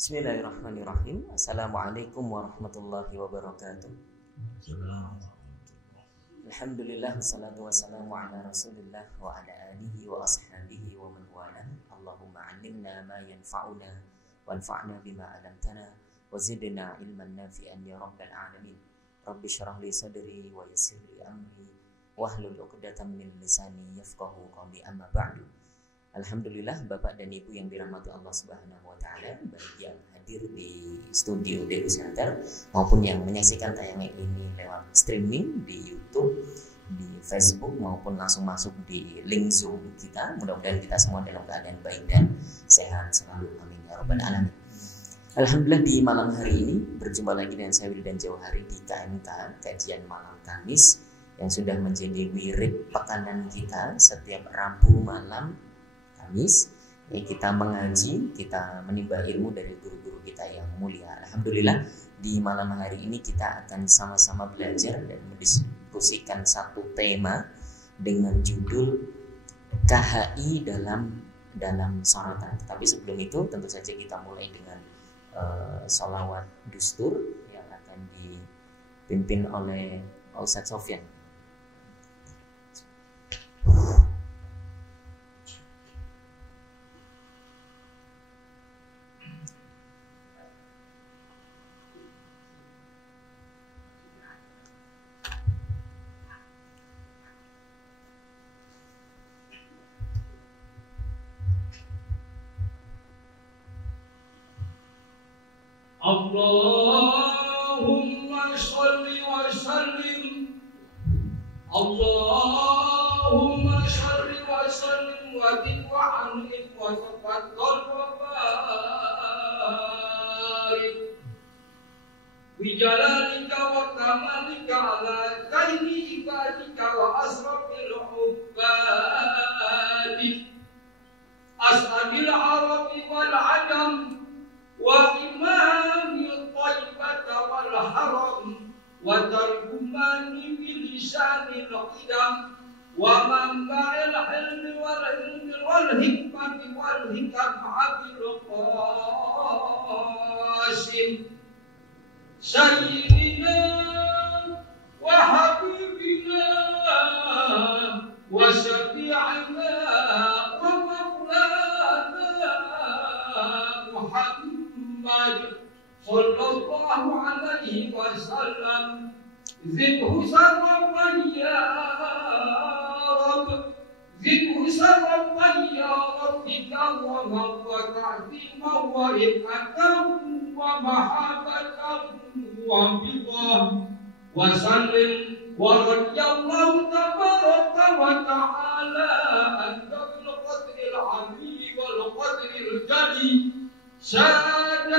Bismillahirrahmanirrahim. Assalamualaikum warahmatullahi wabarakatuh. Alhamdulillah, wassalatu wassalamu ala rasulillah wa ala alihi wa ashabihi wa man wala. Allahumma 'allimna ma yanfa'una wanfa'na bima 'allamtana wa zidna ilman nafi'an ya rabbal alamin. Rabbi shrah li sadri wa yassir li amri wahlul 'uqdatam min lisani yafqahu qawli, amma ba'du. Alhamdulillah, Bapak dan Ibu yang dirahmati Allah Subhanahu wa taala, baik yang hadir di studio Dewi Center maupun yang menyaksikan tayangan ini lewat streaming di YouTube, di Facebook maupun langsung masuk di link Zoom kita. Mudah-mudahan kita semua dalam keadaan baik dan sehat selalu. Amin ya rabbal alamin. Alhamdulillah, di malam hari ini berjumpa lagi dengan saya Wildan Jauhari di KMK, kajian malam Kamis, yang sudah menjadi wirid pekanan kita setiap Rabu malam Kamis. Kita mengaji, kita menimba ilmu dari guru-guru kita yang mulia. Alhamdulillah, di malam hari ini kita akan sama-sama belajar dan mendiskusikan satu tema dengan judul KHI dalam sorotan. Tetapi sebelum itu tentu saja kita mulai dengan sholawat dustur yang akan dipimpin oleh Ustadz Sofyan. Allahumma sholli wa sallim, Allahumma sholli wa sallim wa zid wa an'im wa tafaddal wa barik bi jalalika wa kamalika ala khayri ibadika wa asrafil ubadi as'adil arabi wal ajam wa imamil taibata wal haram wa tarjumani bilisanil qidam wa manba'il ilmi wal hikmati wal hikam abil qasim sayyidina wa habibina wa syafi'ina wa maulana Muhammad sallallahu alaihi wasallam. Zidhu sarafan ya Rabb, zidhu sarafan ya Rabbika wa ta'zima wa rifatan wa mahabbatan wa bidah wa sallim wa radiyallahu tabaraka wa ta'ala an bil qadril ali wal qadril jali Sadatina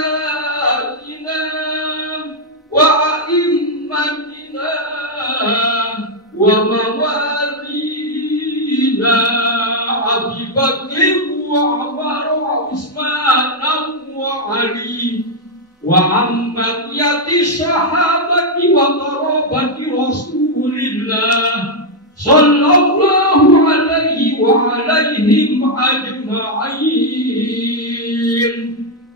wa a'immatina wa mawalina Abi Bakr wa Umar wa Utsman wa Ali wa ammatiyati sahabati wa qarabati Rasulillah sallallahu alaihi wa alaihim ajma'in.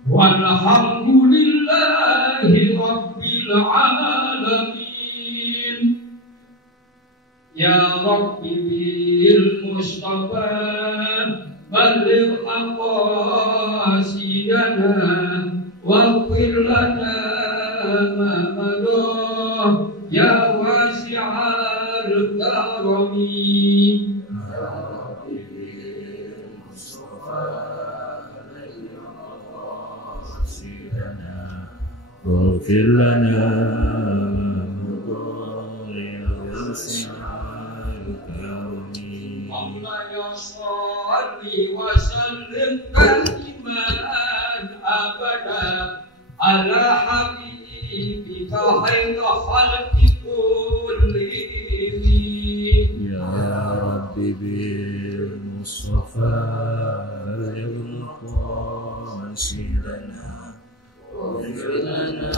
Walhamdulillahi rabbil alamin. Ya Rabbi bil Mustafa balligh aqasidana waghfir lana ma madah ya wasi'al karami. واغفر لنا مضارع وسعك يومي مولاي صل وسلم دائما ابدا على حبيبك خير خلق كلهم يا رب بالمصطفى بلغ قاصدنا واغفر لنا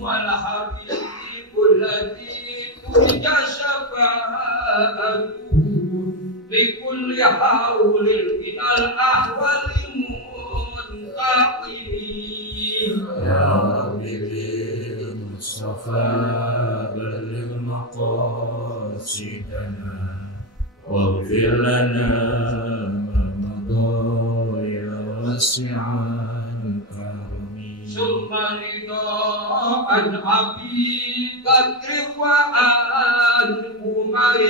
والحبيب الذي ترجى شفاعته لكل حول من الأحوال منتقمين يا رب بالمصطفى بلغ مقاصدنا واغفر لنا ما مضى يا واسع الكرم ثم رضا عن أبي بكر وعن عمر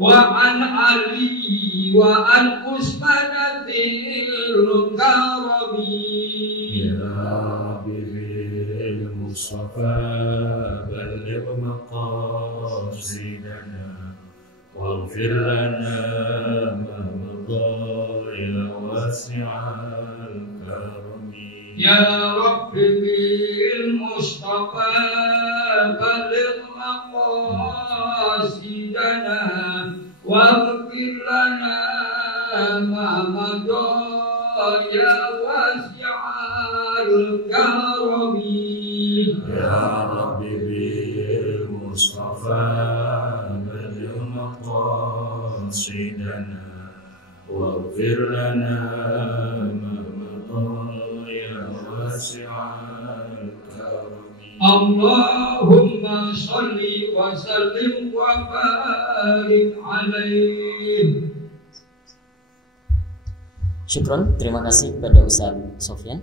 وعن علي وعن عثمان ذي الكرم يا رب بالمصطفى بلغ مقاصدنا واغفر لنا ما مضى يا واسع الكرم يا رب بالمصطفى بلغ مقاصدنا واغفر لنا ما مضى يا واسع الكرم يا رب بالمصطفى بلغ مقاصدنا واغفر لنا ما مضى يا واسع الكرم اللهم صل وسلم وبارك عليه. Syukron, terima kasih kepada Ustaz Sofyan.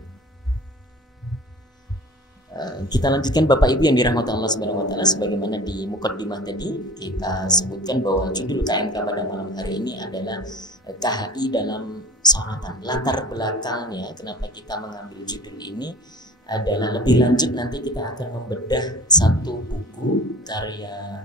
Kita lanjutkan Bapak Ibu yang dirahmati Allah Subhanahu wa taala, sebagaimana di mukaddimah tadi kita sebutkan bahwa judul KMK pada malam hari ini adalah KHI dalam sorotan. Latar belakangnya kenapa kita mengambil judul ini adalah lebih lanjut nanti kita akan membedah satu buku karya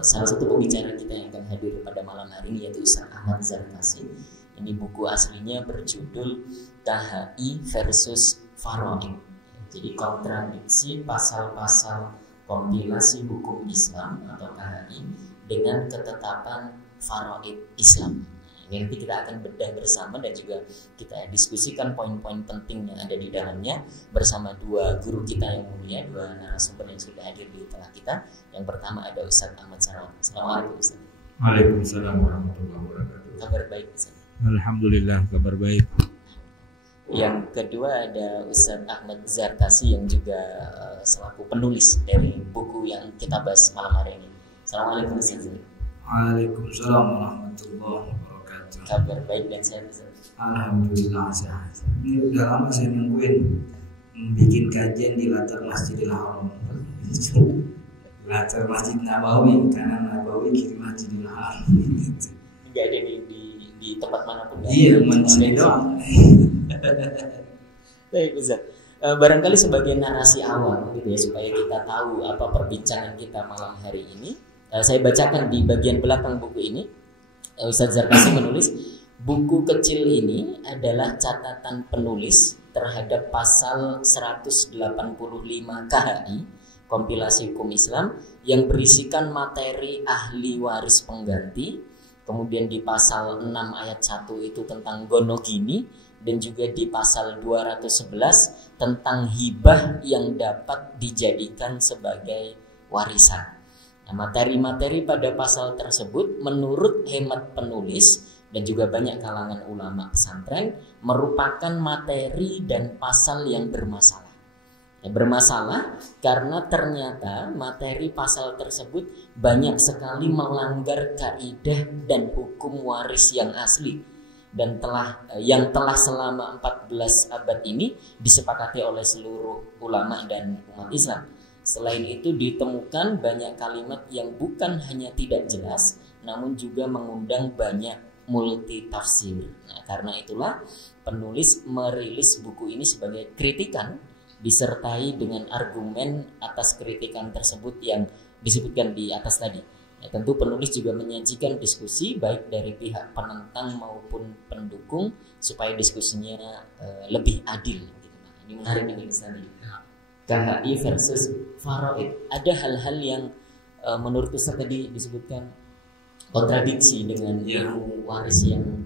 salah satu pembicara kita yang akan hadir pada malam hari ini, yaitu Ustaz Ahmad Zarkasi. Ini buku aslinya berjudul KHI versus Faraid. Jadi kontradiksi pasal-pasal kompilasi hukum Islam atau KHI dengan ketetapan faraid Islam. Ini nanti kita akan bedah bersama dan juga kita diskusikan poin-poin penting yang ada di dalamnya bersama dua guru kita yang mulia, dua narasumber yang sudah hadir di tengah kita. Yang pertama ada Ustaz Ahmad Zarkasi. Assalamualaikum Ustaz. Waalaikumsalam warahmatullahi wabarakatuh. Kabar baik Ustaz? Alhamdulillah kabar baik. Yang kedua ada Ustaz Ahmad Zarkasi yang juga selaku penulis dari buku yang kita bahas malam hari ini. Assalamualaikum Ustaz. Waalaikumsalam warahmatullahi wabarakatuh. Kabar baik dan sehat Ustaz. Alhamdulillah sehat. Ini udah lama saya nungguin bikin kajian di latar Masjidil Haram. Latar Masjid Nabawi, kanan Nabawi, kiri Masjidil Haram. Enggak ada di tempat manapun. Iya, Masjid doang. Baik Ustaz. Barangkali sebagai narasi awal gitu ya, supaya kita tahu apa perbincangan kita malam hari ini. Saya bacakan di bagian belakang buku ini. Ustaz Zarkasi menulis, buku kecil ini adalah catatan penulis terhadap pasal 185 KHI, kompilasi hukum Islam, yang berisikan materi ahli waris pengganti. Kemudian di pasal 6 ayat 1 itu tentang gonogini, dan juga di pasal 211 tentang hibah yang dapat dijadikan sebagai warisan. Nah, materi-materi pada pasal tersebut menurut hemat penulis dan juga banyak kalangan ulama pesantren merupakan materi dan pasal yang bermasalah. Bermasalah karena ternyata materi pasal tersebut banyak sekali melanggar kaidah dan hukum waris yang asli dan yang telah selama 14 abad ini disepakati oleh seluruh ulama dan umat Islam. Selain itu ditemukan banyak kalimat yang bukan hanya tidak jelas namun juga mengundang banyak multi tafsir. Nah, karena itulah penulis merilis buku ini sebagai kritikan disertai dengan argumen atas kritikan tersebut yang disebutkan di atas tadi. Ya, tentu penulis juga menyajikan diskusi baik dari pihak penentang maupun pendukung supaya diskusinya lebih adil. Gitu. Nah, ini menarik ini tadi. KHI versus faraid. Ada hal-hal yang menurut Ustaz tadi disebutkan kontradiksi dengan ilmu waris yang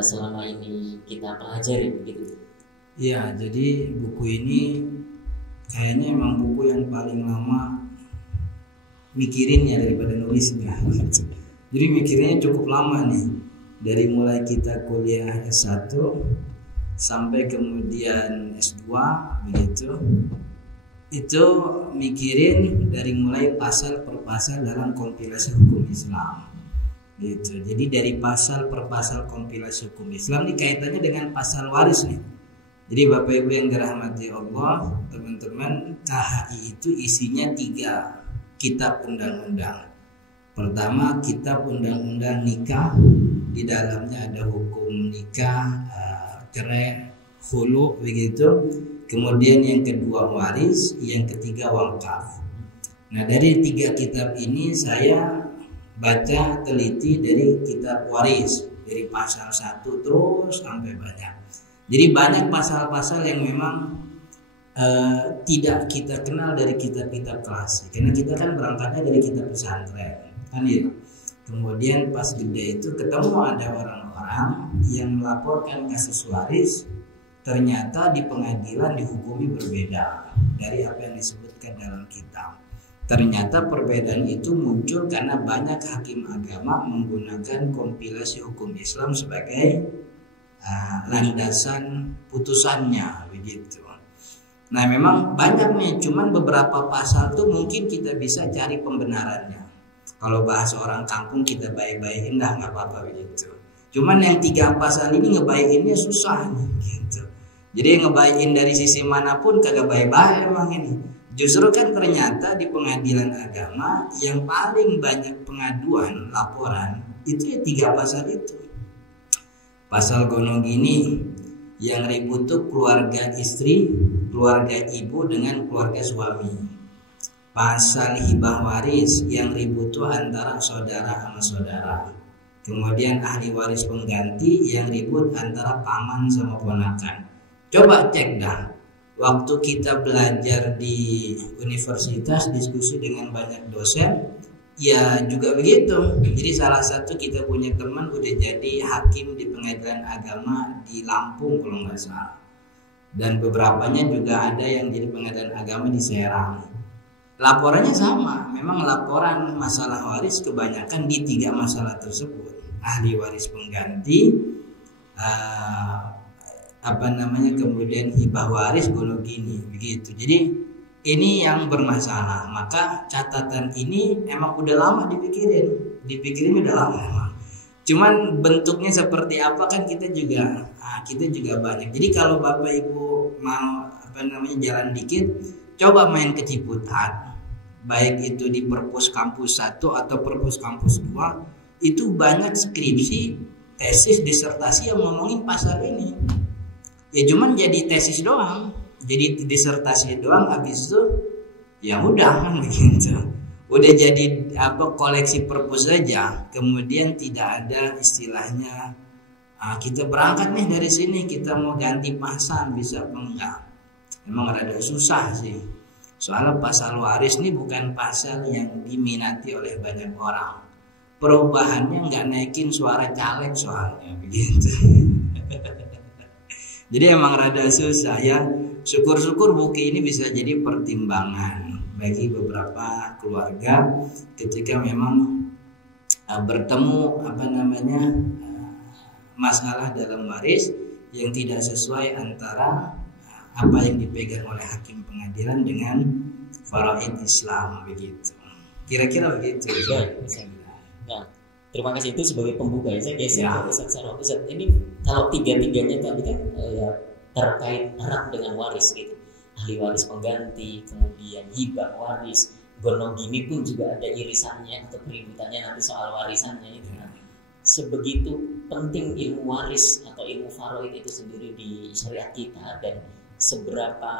selama ini kita pelajari begitu. Ya, jadi buku ini kayaknya emang buku yang paling lama mikirin ya daripada nulisnya. Jadi mikirnya cukup lama nih. dari mulai kita kuliah S1 sampai kemudian S2 begitu, itu mikirin dari mulai pasal per pasal dalam kompilasi hukum Islam gitu. Jadi dari pasal per pasal kompilasi hukum Islam ini kaitannya dengan pasal waris nih. Jadi Bapak Ibu yang dirahmati Allah, teman-teman, KHI itu isinya 3 kitab undang-undang. Pertama, kitab undang-undang nikah, di dalamnya ada hukum nikah, cerai, khulu begitu. Kemudian yang kedua waris, yang ketiga wakaf. Nah, dari 3 kitab ini saya baca teliti dari kitab waris, dari pasal 1 terus sampai banyak. Jadi banyak pasal-pasal yang memang tidak kita kenal dari kitab-kitab klasik, karena kita kan berangkatnya dari kitab pesantren kan ya. Kemudian pas gede itu ketemu ada orang-orang yang melaporkan kasus waris, ternyata di pengadilan dihukumi berbeda dari apa yang disebutkan dalam kitab. Ternyata perbedaan itu muncul karena banyak hakim agama menggunakan kompilasi hukum Islam sebagai landasan putusannya begitu. Nah memang banyak nih, cuman beberapa pasal tuh mungkin kita bisa cari pembenarannya. Kalau bahasa orang kampung kita baik-baikin dah nggak apa-apa begitu. Cuman yang 3 pasal ini ngebaikinnya susah gitu. Jadi ngebaikin dari sisi manapun kagak baik-baik emang ini. Justru kan ternyata di pengadilan agama yang paling banyak pengaduan laporan itu ya 3 pasal itu. Pasal gonong gini yang ribut tuh keluarga istri, keluarga ibu dengan keluarga suami. Pasal hibah waris yang ribut tuh antara saudara sama saudara. Kemudian ahli waris pengganti yang ribut antara paman sama ponakan. Coba cek dah, waktu kita belajar di universitas diskusi dengan banyak dosen, ya juga begitu. Jadi salah satu kita punya teman udah jadi hakim di pengadilan agama di Lampung kalau nggak salah. Dan beberapanya juga ada yang jadi pengadilan agama di Serang. Laporannya sama, memang laporan masalah waris kebanyakan di 3 masalah tersebut. Ahli waris pengganti, kemudian hibah waris gonogini begitu. Jadi ini yang bermasalah. Maka catatan ini emang udah lama dipikirin udah lama emang. Cuman bentuknya seperti apa kan kita juga banyak. Jadi kalau Bapak Ibu mau jalan dikit, coba main ke Ciputat. Baik itu di Perpus Kampus 1 atau Perpus Kampus 2, itu banyak skripsi, tesis, disertasi yang ngomongin pasal ini. Ya cuman jadi tesis doang. Jadi disertasi doang, habis itu ya udah kan begitu. Udah jadi koleksi perpus saja. Kemudian tidak ada istilahnya kita berangkat nih dari sini, kita mau ganti pasal bisa apa enggak. Memang rada susah sih. Soalnya pasal waris ini bukan pasal yang diminati oleh banyak orang. Perubahannya nggak naikin suara caleg soalnya begitu. Jadi emang rada susah ya. Syukur-syukur buku ini bisa jadi pertimbangan bagi beberapa keluarga ketika memang bertemu masalah dalam waris yang tidak sesuai antara apa yang dipegang oleh hakim pengadilan dengan faraid Islam begitu. Kira-kira begitu. Nah, terima kasih itu sebagai pembuka. Saya geser ke Ustaz. Ini kalau 3-3-nya tadi kan terkait erat dengan waris gitu. Ahli waris pengganti, kemudian hibah waris, gonogini pun juga ada irisannya atau keributannya nanti soal warisannya itu. Nah, sebegitu penting ilmu waris atau ilmu faraid itu sendiri di syariat kita, dan seberapa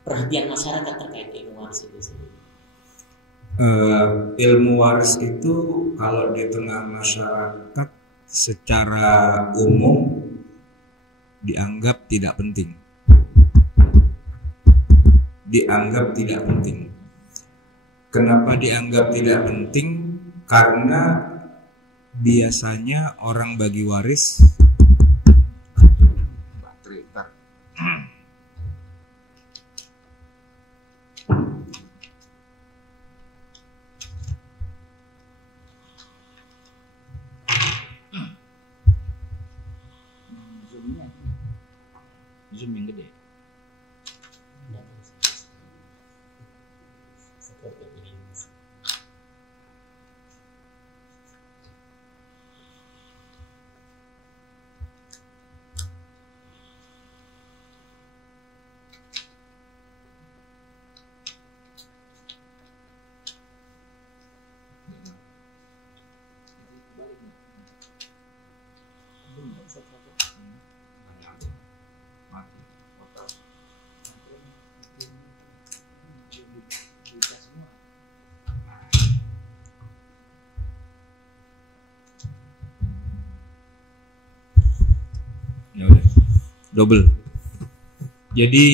perhatian masyarakat terkait ilmu waris itu sendiri. Ilmu waris itu kalau di tengah masyarakat secara umum dianggap tidak penting. Kenapa dianggap tidak penting? Karena biasanya orang bagi waris Zoom yang gede. Ya udah, double. Jadi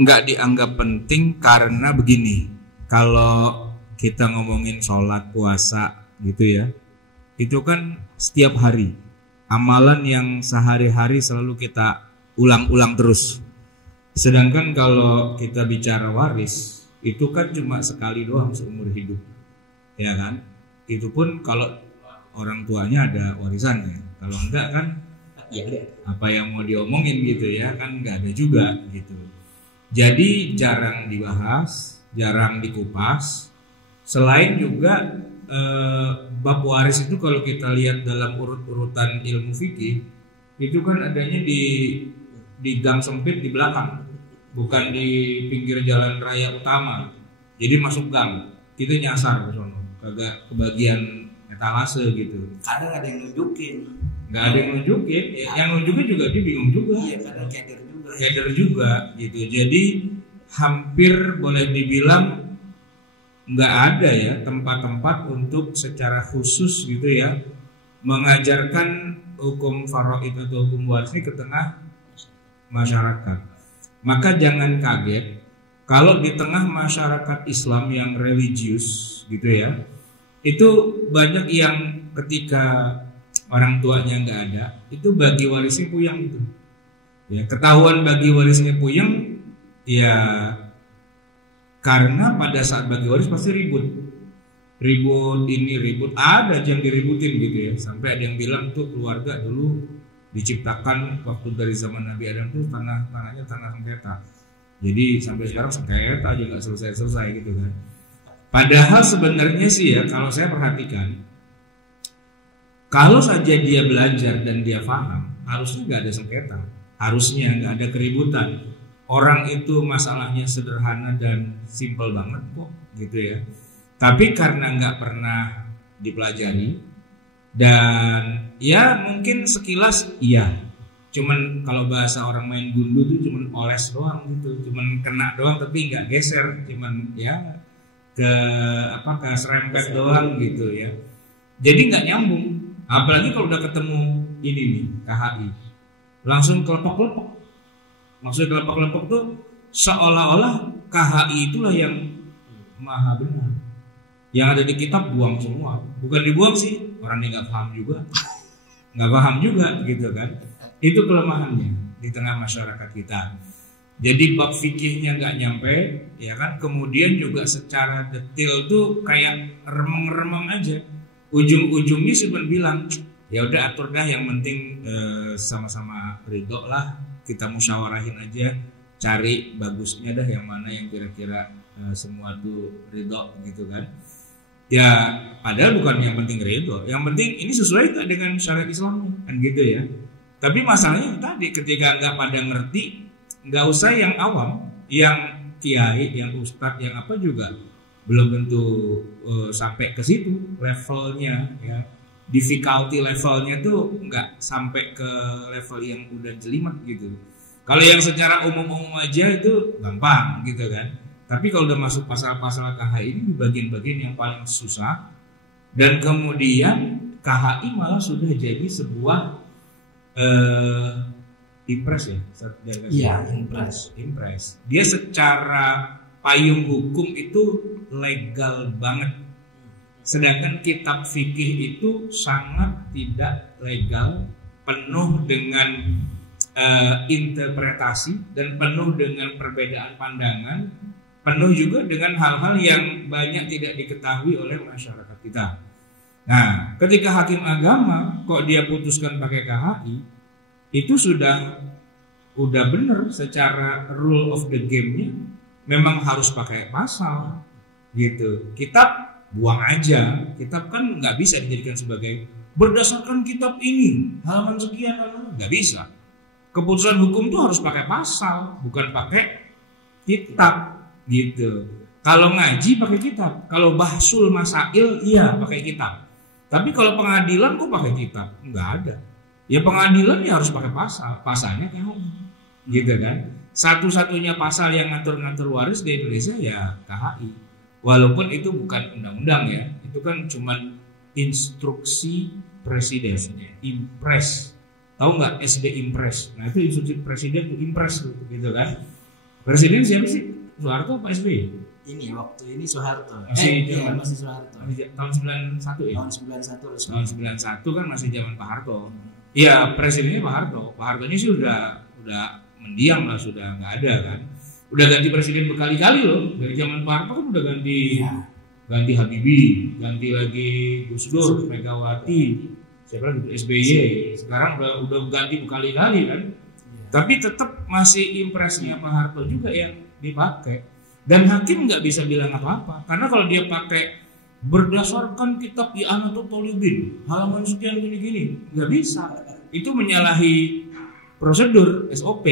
nggak dianggap penting karena begini. Kalau kita ngomongin sholat, puasa gitu ya, itu kan setiap hari amalan yang sehari-hari selalu kita ulang-ulang terus. Sedangkan kalau kita bicara waris, itu kan cuma sekali doang seumur hidup, ya kan? Itu pun kalau orang tuanya ada warisannya. Kalau enggak kan, ya apa yang mau diomongin gitu ya kan nggak ada juga gitu. Jadi jarang dibahas, jarang dikupas. Selain juga bab waris itu kalau kita lihat dalam urut-urutan ilmu fikih itu kan adanya di gang sempit di belakang, bukan di pinggir jalan raya utama. Jadi masuk gang, kita nyasar ke sono, kagak kebagian etalase gitu. Kadang ada yang nunjukin. Nggak ada yang nunjukin, yang nunjukin juga dia bingung juga. Iya, kadang Keder juga gitu. Jadi hampir boleh dibilang nggak ada ya tempat-tempat untuk secara khusus gitu ya mengajarkan hukum faraid atau hukum waris ke tengah masyarakat. Maka jangan kaget kalau di tengah masyarakat Islam yang religius gitu ya, itu banyak yang ketika orang tuanya nggak ada, itu bagi warisnya puyeng itu. Ya, ketahuan bagi warisnya puyeng, ya karena pada saat bagi waris pasti ribut ini ribut, ada yang diributin gitu ya. Sampai ada yang bilang tuh keluarga dulu diciptakan waktu dari zaman Nabi Adam tuh tanahnya tanah sengketa. Jadi sampai sekarang sengketa aja nggak selesai gitu kan. Padahal sebenarnya sih ya kalau saya perhatikan, kalau saja dia belajar dan dia paham, harusnya nggak ada sengketa, harusnya nggak ada keributan. Orang itu masalahnya sederhana dan simpel banget kok, gitu ya. Tapi karena nggak pernah dipelajari dan ya mungkin sekilas iya, cuman kalau bahasa orang main gundu tuh cuman oles doang gitu, cuman kena doang tapi nggak geser, cuman ya ke serempet doang gitu ya. Jadi nggak nyambung. Apalagi kalau udah ketemu ini nih KHI, langsung kelepok-kelepok. Maksud kelepok-kelepok tuh seolah-olah KHI itulah yang maha benar. Yang ada di kitab buang semua. Bukan dibuang sih, orang yang nggak paham juga gitu kan. Itu kelemahannya di tengah masyarakat kita. Jadi bab fikihnya nggak nyampe, ya kan. Kemudian juga secara detail tuh kayak remeng-remeng aja. Ujung-ujungnya cuma bilang, ya udah atur dah, yang penting sama-sama ridho lah. Kita musyawarahin aja, cari bagusnya dah yang mana yang kira-kira semua tuh ridho gitu kan. Ya padahal bukan yang penting ridho, yang penting ini sesuai tak dengan syariat Islam kan gitu ya. Tapi masalahnya tadi ketika nggak pada ngerti, nggak usah yang awam, yang kiai, yang ustadz, yang apa juga belum tentu sampai ke situ levelnya ya. Difficulty levelnya tuh nggak sampai ke level yang udah jelimet gitu. Kalau yang secara umum-umum aja itu gampang gitu kan. Tapi kalau udah masuk pasal-pasal KHI ini di bagian-bagian yang paling susah, dan kemudian KHI malah sudah jadi sebuah impres ya. Iya, impres. Dia secara payung hukum itu legal banget. Sedangkan kitab fikih itu sangat tidak legal, penuh dengan interpretasi dan penuh dengan perbedaan pandangan, penuh juga dengan hal-hal yang banyak tidak diketahui oleh masyarakat kita. Nah, ketika hakim agama kok dia putuskan pakai KHI, itu sudah udah bener secara rule of the game-nya memang harus pakai pasal gitu. Kitab buang aja, kitab kan nggak bisa dijadikan sebagai berdasarkan kitab ini halaman sekian, nggak bisa. Keputusan hukum tuh harus pakai pasal, bukan pakai kitab gitu. Kalau ngaji pakai kitab, kalau bahsul masail iya pakai kitab. Tapi kalau pengadilan kok pakai kitab? Nggak ada. Ya pengadilan ya harus pakai pasal, pasalnya KHI, gitu kan. Satu-satunya pasal yang ngatur-ngatur waris di Indonesia ya KHI. Walaupun itu bukan undang-undang ya, itu kan cuman instruksi presiden, impres. Tahu nggak SD impres? Nah itu instruksi presiden itu impres gitu kan. Presiden siapa sih? Soeharto apa SBY? Ini waktu ini Soeharto. Masih masih Soeharto. Tahun 91 ya? Tahun 91 Tahun 91 kan masih zaman Pak Harto. Iya, presidennya Pak Harto. Pak Harto ini sih udah mendiam lah, sudah nggak ada kan. Udah ganti presiden berkali-kali loh. Dari zaman Pak Harto kan udah ganti Habibie, ganti lagi Gus Dur, Megawati, siapa lagi SBY. Sekarang udah ganti berkali-kali kan. Tapi tetap masih impresnya Pak Harto juga yang dipakai. Dan hakim nggak bisa bilang apa-apa, karena kalau dia pakai berdasarkan kitab I'anatul Thalibin halaman sekian gini-gini, nggak bisa. Itu menyalahi prosedur SOP.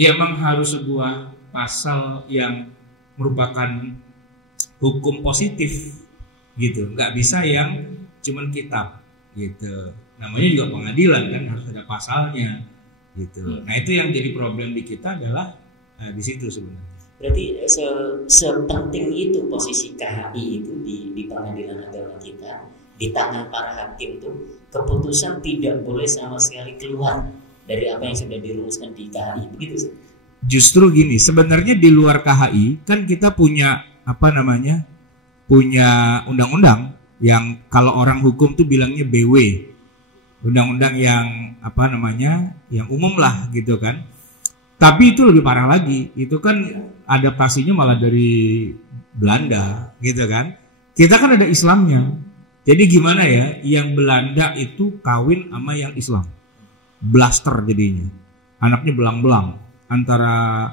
Ya emang harus sebuah pasal yang merupakan hukum positif gitu, nggak bisa yang cuman kitab gitu. Namanya juga pengadilan kan harus ada pasalnya gitu. Nah itu yang jadi problem di kita adalah di situ sebenarnya. Berarti sepenting itu posisi KHI itu di pengadilan agama kita, di tangan para hakim tuh keputusan tidak boleh sama sekali keluar dari apa yang sudah dirumuskan di KHI, begitu sih? Justru gini, sebenarnya di luar KHI kan kita punya punya undang-undang yang kalau orang hukum tuh bilangnya BW, undang-undang yang yang umum lah gitu kan. Tapi itu lebih parah lagi, itu kan adaptasinya malah dari Belanda gitu kan. Kita kan ada Islamnya. Jadi gimana ya, yang Belanda itu kawin sama yang Islam. Blaster jadinya. Anaknya belang-belang antara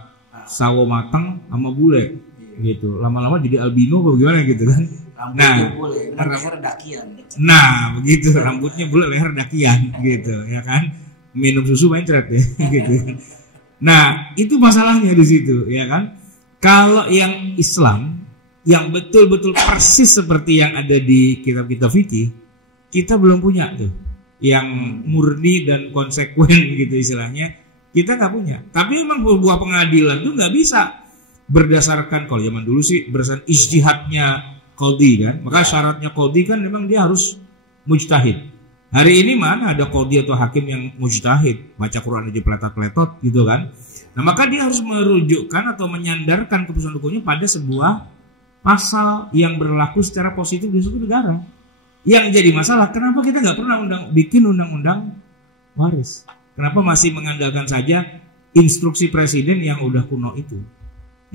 sawo matang sama bule gitu. Lama-lama jadi albino atau gimana gitu kan. Leher dakian. Nah, begitu rambutnya bule, leher dakian gitu ya kan. Minum susu mencret ya gitu. Nah, itu masalahnya di situ, ya kan? Kalau yang Islam, yang betul-betul persis seperti yang ada di kitab-kitab fikih, kita belum punya tuh, yang murni dan konsekuen gitu istilahnya, kita nggak punya. Tapi emang buah pengadilan tuh nggak bisa berdasarkan, kalau zaman dulu sih berdasarkan ijtihadnya qadhi kan, maka syaratnya qadhi kan memang dia harus mujtahid. Hari ini mana ada qadhi atau hakim yang mujtahid, baca Quran aja peletot-peletot gitu kan. Nah maka dia harus merujukkan atau menyandarkan keputusan hukumnya pada sebuah pasal yang berlaku secara positif di suatu negara. Yang jadi masalah, kenapa kita nggak pernah bikin undang-undang waris? Kenapa masih mengandalkan saja instruksi presiden yang udah kuno itu?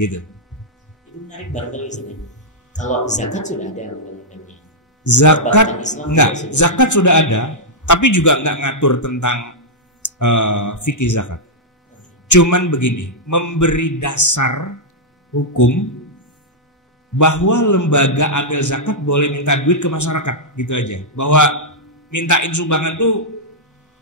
Gitu. Itu menarik barangkali sebenarnya. Kalau zakat sudah ada undang-undangnya. Zakat sudah ada, tapi juga nggak ngatur tentang fikih zakat. Cuman begini, memberi dasar hukum bahwa lembaga amil zakat boleh minta duit ke masyarakat, gitu aja. Bahwa mintain sumbangan tuh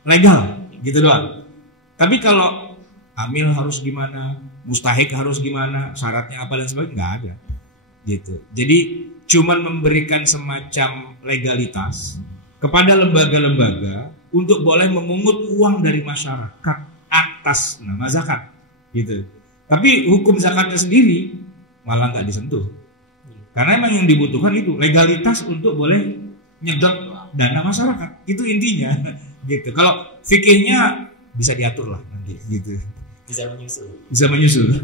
legal, gitu doang. Tapi kalau amil harus gimana, mustahik harus gimana, syaratnya apa dan sebagainya, nggak ada. Gitu. Jadi cuman memberikan semacam legalitas kepada lembaga-lembaga untuk boleh memungut uang dari masyarakat atas nama zakat, gitu. Tapi hukum zakatnya sendiri malah nggak disentuh, karena emang yang dibutuhkan itu legalitas untuk boleh nyedot dana masyarakat, itu intinya, gitu. Kalau fikihnya bisa diatur lah nanti, gitu. Bisa menyusul.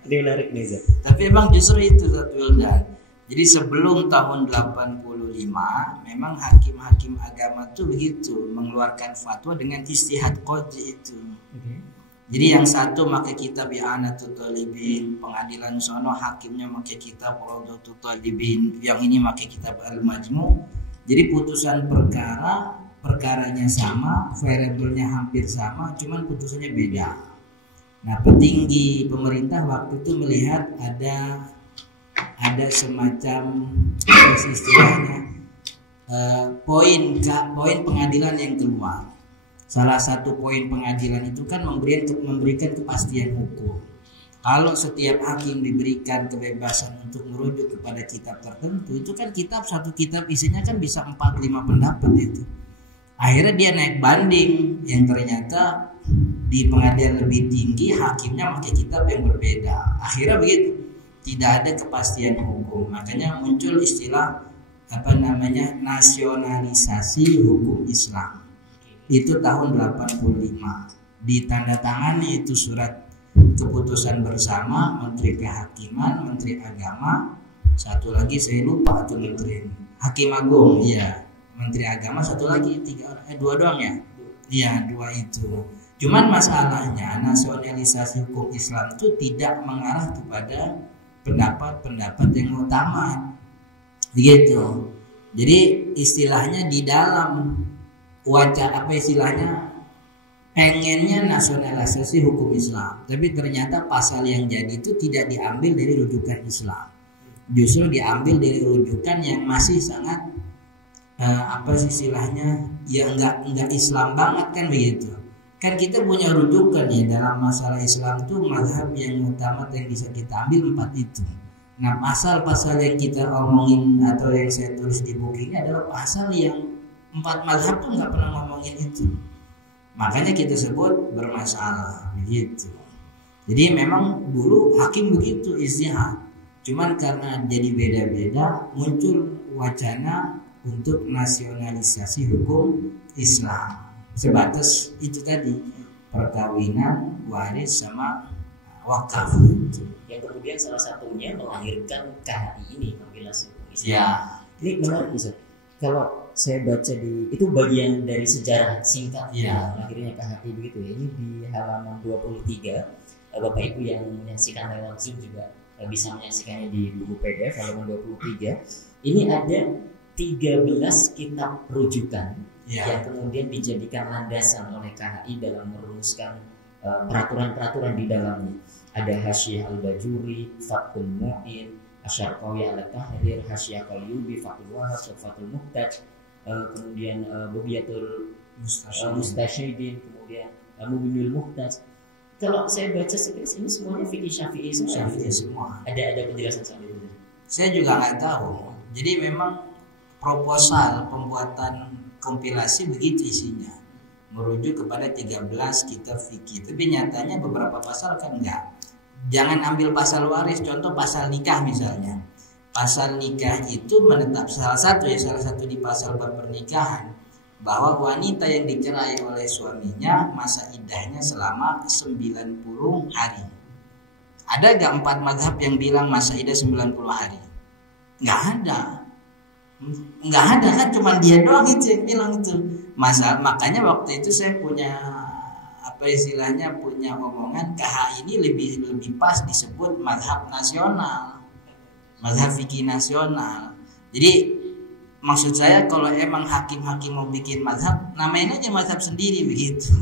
Ini menarik nih, Zat. Tapi emang justru itu Zat Wildan. Jadi sebelum tahun 85 memang hakim-hakim agama tuh begitu mengeluarkan fatwa dengan ijtihad qadhi itu. Jadi yang satu pakai kitab I'anatul Thalibin, pengadilan sono hakimnya pakai kitab Rawdatul Thalibin, yang ini pakai kitab Al-Majmu'. Jadi putusan perkaranya sama, variabelnya hampir sama, cuman putusannya beda. Nah, petinggi pemerintah waktu itu melihat ada semacam istilahnya poin pengadilan yang keluar. Salah satu poin pengadilan itu kan memberikan kepastian hukum. Kalau setiap hakim diberikan kebebasan untuk merujuk kepada kitab tertentu, itu kan satu kitab isinya kan bisa 4-5 pendapat itu. Akhirnya dia naik banding yang ternyata di pengadilan lebih tinggi hakimnya pakai kitab yang berbeda. Akhirnya begitu, tidak ada kepastian hukum. Makanya muncul istilah nasionalisasi hukum Islam. Itu tahun 85. Ditandatangani itu surat keputusan bersama Menteri Kehakiman, Menteri Agama, satu lagi saya lupa tuh menteri Hakim Agung, iya. Menteri Agama satu lagi, 3 orang, 2 doang ya? Iya, 2 itu. Cuman masalahnya nasionalisasi hukum Islam itu tidak mengarah kepada pendapat-pendapat yang utama, gitu. Jadi istilahnya di dalam pengennya nasionalisasi hukum Islam, tapi ternyata pasal yang jadi itu tidak diambil dari rujukan Islam, justru diambil dari rujukan yang masih sangat ya enggak Islam banget kan begitu. Kan kita punya rujukan ya dalam masalah Islam tuh mazhab yang utama yang bisa kita ambil 4 itu. Nah, pasal-pasal yang kita omongin atau yang saya tulis di buku ini adalah pasal yang 4 mazhab tuh nggak pernah ngomongin itu. Makanya kita sebut bermasalah begitu. Jadi memang dulu hakim begitu ijtihad. Cuman karena jadi beda-beda muncul wacana untuk nasionalisasi hukum Islam. Sebatas itu tadi, perkawinan, waris sama wakaf. Yang kemudian salah satunya melahirkan KHI ini, kompilasi hukum Islam. Ya. Ini menarik Ustaz. Kalau saya baca itu bagian dari sejarah singkat lahirnya KHI begitu ya. Ini di halaman 23. Bapak Ibu yang menyaksikan lewat Zoom juga bisa menyaksikannya di buku PDF halaman 23. Ini ada 13 kitab rujukan yang kemudian dijadikan landasan oleh KHI dalam merumuskan peraturan-peraturan di dalamnya. Ada Hasyiah Al-Bajuri, Fathul Mu'in, Asyarqawi Al-Tahrir, Hasyiah Qalyubi, Fathul Wahab, Fathul Muhtaj, kemudian Bughyatul Mustasyidin, kemudian Mubinul Muhtaj. Kalau saya baca sekilas ini semuanya fikih Syafi'i semua. Ada penjelasan soal itu? Saya juga nggak tahu. Jadi memang proposal pembuatan kompilasi begitu isinya, merujuk kepada 13 kitab fikih. Tapi nyatanya beberapa pasal kan enggak. Jangan ambil pasal waris, contoh pasal nikah misalnya. Pasal nikah itu menetap salah satu di pasal bab pernikahan bahwa wanita yang dicerai oleh suaminya masa iddahnya selama 90 hari. Ada enggak 4 mazhab yang bilang masa iddah 90 hari? Enggak ada kan, cuma dia doang itu yang bilang itu. Makanya waktu itu saya punya punya omongan KHI ini lebih pas disebut mazhab nasional, mazhab fikih nasional. Jadi maksud saya kalau emang hakim-hakim mau bikin mazhab, namain aja mazhab sendiri begitu.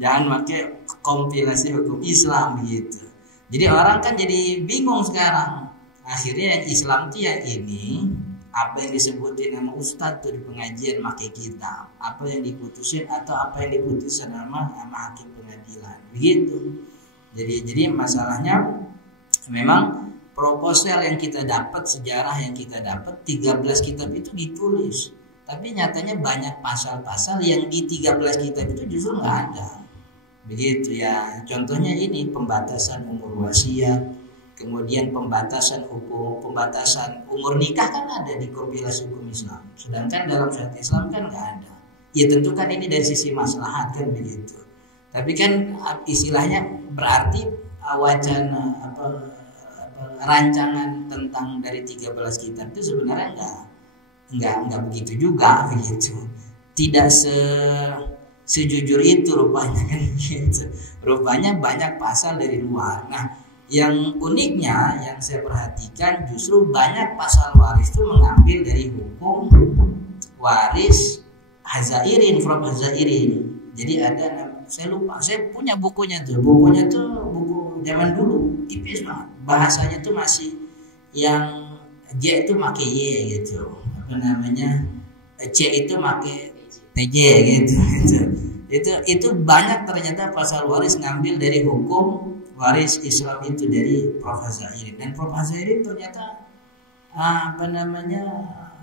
Jangan pakai kompilasi hukum Islam begitu. Jadi orang kan jadi bingung sekarang. Akhirnya yang Islam itu yang ini, apa yang disebutin sama ustadz tuh di pengajian pakai kitab, apa yang diputusin atau apa yang diputusin sama hakim pengadilan begitu. Jadi masalahnya memang proposal yang kita dapat, sejarah yang kita dapat 13 kitab itu ditulis, tapi nyatanya banyak pasal-pasal yang di 13 kitab itu justru nggak ada begitu ya. Contohnya ini pembatasan umur wasiat, kemudian pembatasan umur nikah kan ada di kompilasi hukum Islam, sedangkan dalam syariat Islam kan nggak ada. Ya tentu kan ini dari sisi maslahat kan begitu, tapi kan istilahnya berarti wacana rancangan tentang dari 13 kitab itu sebenarnya nggak begitu juga begitu, tidak sejujur itu rupanya kan gitu. Rupanya banyak pasal dari luar. Nah, yang uniknya yang saya perhatikan justru banyak pasal waris itu mengambil dari hukum waris hazairin, from hazairin. Jadi ada saya lupa, saya punya bukunya tuh. Bukunya tuh buku zaman dulu, tipis banget. Bahasanya tuh masih yang J itu make Y gitu. Apa namanya? C itu make TJ gitu. Itu banyak ternyata pasal waris ngambil dari hukum waris Islam itu dari Prof. Zairin. Dan Prof. Zairin ternyata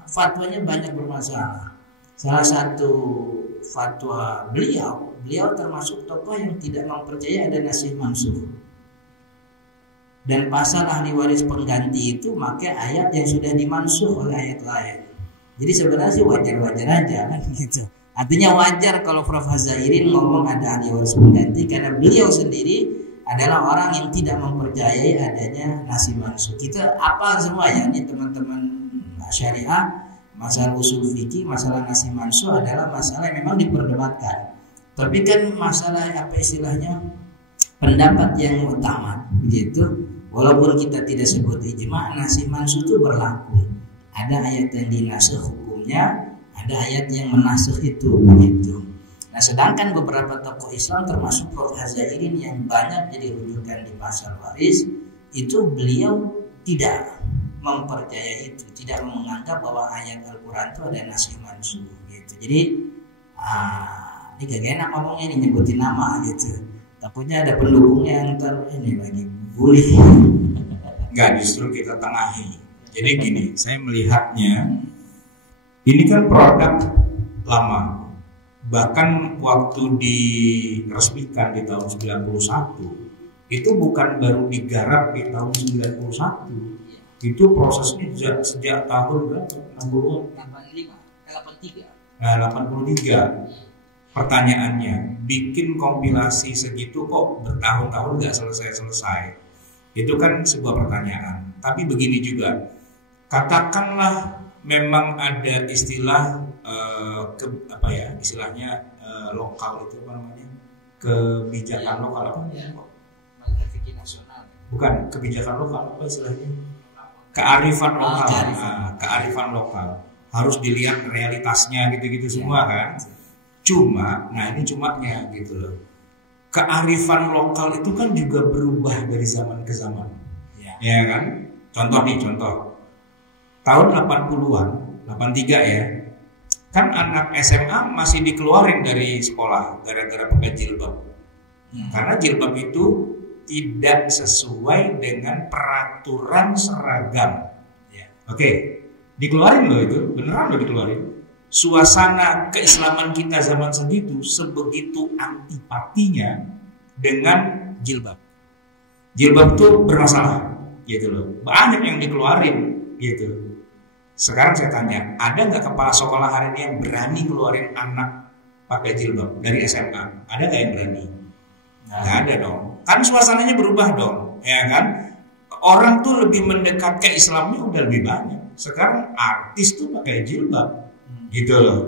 fatwanya banyak bermasalah. Salah satu fatwa beliau termasuk tokoh yang tidak mempercayai ada nasih mansuh. Dan pasal ahli waris pengganti itu pakai ayat yang sudah dimansuh oleh ayat lain. Jadi sebenarnya sih wajar-wajar aja kan gitu. Artinya wajar kalau Prof. Zairin ngomong ada ahli waris pengganti karena beliau sendiri adalah orang yang tidak mempercayai adanya nasih mansuh. Kita apa semua ya nih teman-teman syariah. Masalah usul fikih, masalah nasih mansuh adalah masalah yang memang diperdebatkan. Tapi kan masalah apa istilahnya pendapat yang utama, begitu. Walaupun kita tidak sebut ijma, nasih mansuh itu berlaku. Ada ayat yang dinasih hukumnya, ada ayat yang menasih itu, begitu. Nah, sedangkan beberapa tokoh Islam termasuk Prof. Zairin yang banyak jadi rujukan di pasal waris, itu beliau tidak mempercayai itu, tidak menganggap bahwa ayat Al-Quran itu ada nasih mansuh gitu. Jadi ini gak enak ngomongnya ini nyebutin nama gitu. Takutnya ada pendukungnya yang ini lagi bully. Enggak, justru kita tengahi. Jadi gini, saya melihatnya ini kan produk lama. Bahkan waktu diresmikan di tahun 91 itu bukan baru digarap di tahun 91. Itu prosesnya sejak tahun berapa? 83. Nah, 83. Pertanyaannya, bikin kompilasi segitu kok bertahun-tahun nggak selesai-selesai? Itu kan sebuah pertanyaan. Tapi begini juga, katakanlah memang ada istilah lokal itu apa namanya? Kebijakan lokal apa? Bukan kebijakan lokal, apa istilahnya? Kearifan lokal. Kearifan lokal harus dilihat realitasnya gitu-gitu semua kan. Cuma, nah ini cumanya gitu loh. Kearifan lokal itu kan juga berubah dari zaman ke zaman. Ya kan? Contoh. Tahun 80-an, 83 ya. Kan anak SMA masih dikeluarin dari sekolah gara-gara pakai jilbab. Karena jilbab itu tidak sesuai dengan peraturan seragam. Oke, dikeluarin loh itu, beneran loh dikeluarin. Suasana keislaman kita zaman segitu sebegitu antipatinya dengan jilbab. Jilbab tuh bermasalah, gitu loh. Banyak yang dikeluarin, gitu. Sekarang saya tanya, ada nggak kepala sekolah hari ini yang berani keluarin anak pakai jilbab dari SMA? Ada nggak yang berani? Nggak ada dong. Kan suasananya berubah dong, ya kan? Orang tuh lebih mendekat ke Islamnya udah lebih banyak. Sekarang artis tuh pakai jilbab, gitu loh.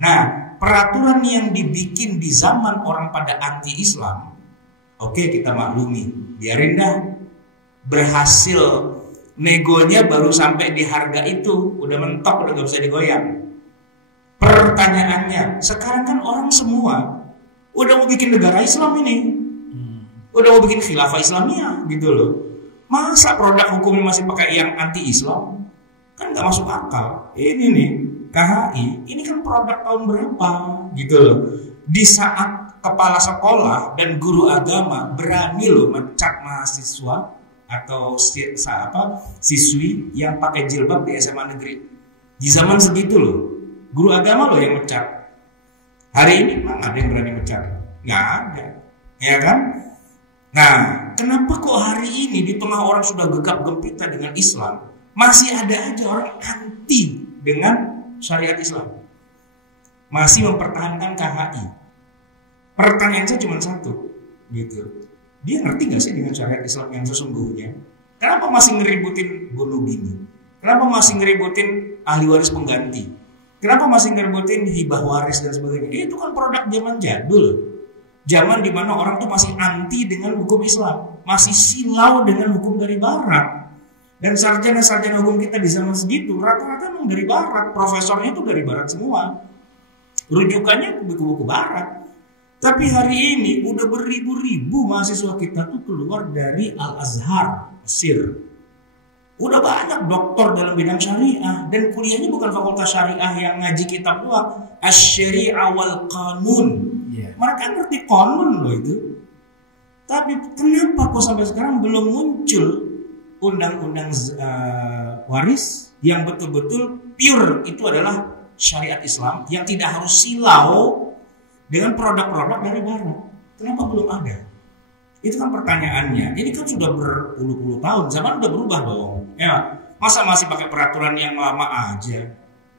Nah, peraturan yang dibikin di zaman orang pada anti Islam, oke, kita maklumi, biarin dah. Berhasil negonya baru sampai di harga itu, udah mentok, udah gak bisa digoyang. Pertanyaannya, sekarang kan orang semua udah mau bikin negara Islam ini. Udah mau bikin khilafah Islamiyah gitu loh. Masa produk hukumnya masih pakai yang anti-Islam? Kan gak masuk akal. Ini nih KHI, ini kan produk tahun berapa gitu loh. Di saat kepala sekolah dan guru agama berani loh mencat mahasiswa atau siswi yang pakai jilbab di SMA negeri. Di zaman segitu loh, guru agama loh yang mencat. Hari ini mana ada yang berani mencat? Nggak ada, ya kan? Nah, kenapa kok hari ini di tengah orang sudah gegap gempita dengan Islam, masih ada aja orang anti dengan syariat Islam, masih mempertahankan KHI? Pertanyaan saya cuma satu, gitu. Dia ngerti nggak sih dengan syariat Islam yang sesungguhnya? Kenapa masih ngeributin bunuh bini? Kenapa masih ngeributin ahli waris pengganti? Kenapa masih ngeributin hibah waris dan sebagainya? Itu kan produk zaman jadul. Zaman dimana orang tuh masih anti dengan hukum Islam, masih silau dengan hukum dari Barat. Dan sarjana-sarjana hukum kita di zaman segitu rata-rata memang dari Barat, profesornya itu dari Barat semua. Rujukannya buku-buku Barat. Tapi hari ini udah beribu-ribu mahasiswa kita tuh keluar dari Al-Azhar, Mesir. Udah banyak doktor dalam bidang syariah dan kuliahnya bukan fakultas syariah yang ngaji kitab doang, asy-syari'ah wal qanun. Mereka ngerti qanun loh itu. Tapi kenapa kok sampai sekarang belum muncul undang-undang waris yang betul-betul pure itu adalah syariat Islam yang tidak harus silau dengan produk-produk dari barat? Kenapa belum ada? Itu kan pertanyaannya. Ini kan sudah berpuluh-puluh tahun, zaman udah berubah dong. Ya, masa masih pakai peraturan yang lama aja,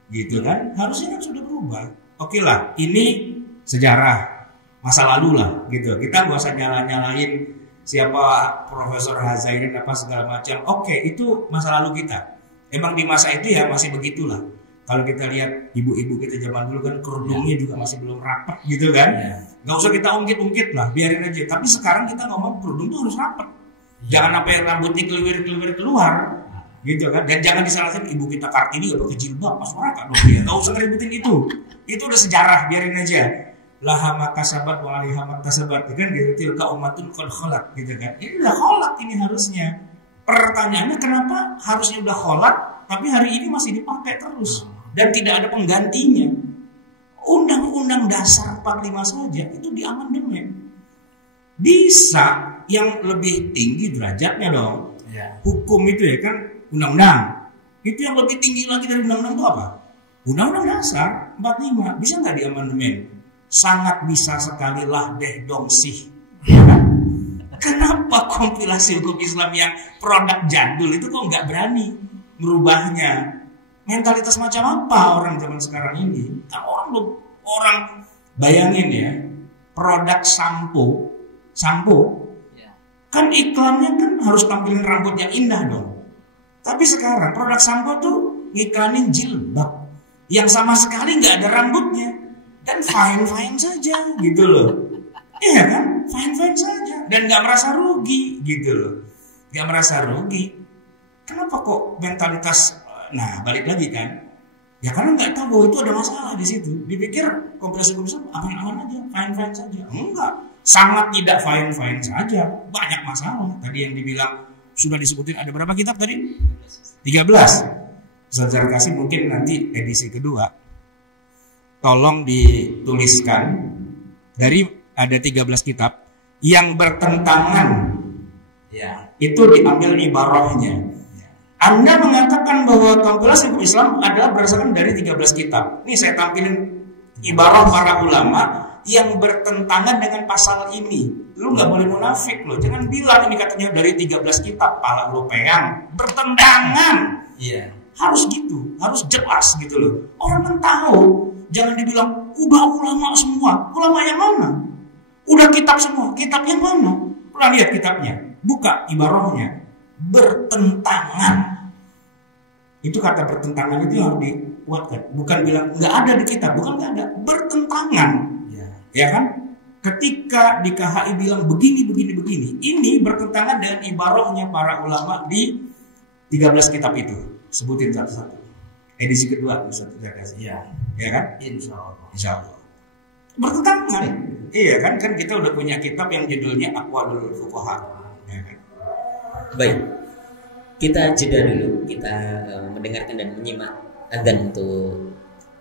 gitu kan? Harusnya kan sudah berubah. Oke lah, ini sejarah masa lalu lah, gitu. Kita nggak usah nyalain siapa Profesor Hazairin apa segala macam. Oke, itu masa lalu kita. Emang di masa itu ya masih begitulah. Kalau kita lihat ibu-ibu kita zaman dulu kan kerudungnya juga masih belum rapat gitu kan. Gak usah kita ungkit-ungkit lah, biarin aja. Tapi sekarang kita ngomong kerudung tuh harus rapat. Jangan sampai rambutnya keliwir-keliwir keluar gitu kan. Dan jangan disalahkan ibu kita Kartini gak pakai jilbab pas mereka dong dia. Gak usah ngeributin itu. Itu udah sejarah, biarin aja. Laha maka sabat wa alaiha maktasabat kan gitu. Tilka ummatun qad khalat gitu kan. Ini udah khalat ini harusnya. Pertanyaannya kenapa harusnya udah khalat tapi hari ini masih dipakai terus? Dan tidak ada penggantinya. Undang-undang dasar 45 saja itu diamandemen. Bisa yang lebih tinggi derajatnya dong. Hukum itu ya kan undang-undang. Itu yang lebih tinggi lagi dari undang-undang itu apa? Undang-undang dasar 45 bisa nggak diamandemen? Sangat bisa sekali lah deh dong sih. Ya kan? Kenapa kompilasi hukum Islam yang produk jadul itu kok nggak berani merubahnya? Mentalitas macam apa orang zaman sekarang ini? Kan orang bayangin ya, produk sampo kan iklannya kan harus tampilin rambut yang indah dong. Tapi sekarang produk sampo tuh iklanin jilbab yang sama sekali nggak ada rambutnya dan fine saja gitu loh. Iya kan, fine saja dan nggak merasa rugi gitu loh, nggak merasa rugi. Kenapa kok mentalitas? Nah, balik lagi kan. Ya karena nggak tahu bahwa itu ada masalah di situ. Dipikir kompilasi aman-aman aja, fine saja. Enggak, sangat tidak fine saja. Banyak masalah. Tadi yang dibilang sudah disebutin ada berapa kitab tadi? 13. Ustaz Zarkasi mungkin nanti edisi kedua. Tolong dituliskan dari ada 13 kitab yang bertentangan. Ya, itu diambil ibarahnya. Anda mengatakan bahwa kompilasi hukum Islam adalah berdasarkan dari 13 kitab. Nih saya tampilin ibarah para ulama yang bertentangan dengan pasal ini. Lu nggak boleh munafik loh. Jangan bilang ini katanya dari 13 kitab, pala lu peang. Bertentangan. Iya. Harus gitu, harus jelas gitu loh. Orang kan tahu. Jangan dibilang udah ulama semua. Ulama yang mana? Udah kitab semua. Kitab yang mana? Pernah lihat kitabnya? Buka ibarahnya. Bertentangan. Itu kata bertentangan itu harus dikuatkan. Bukan bilang nggak ada di kitab, bukan nggak ada, bertentangan. Ya kan? Ketika di KHI bilang begini, ini bertentangan dengan ibarahnya para ulama di 13 kitab itu. Sebutin satu-satu. Edisi kedua Ustaz Zarkasi. Ya kan? Insya Allah. Bertentangan. Iya kan? Kan kita udah punya kitab yang judulnya Aqwalul Fuqaha. Baik, kita jeda dulu. Kita mendengarkan dan menyimak adzan untuk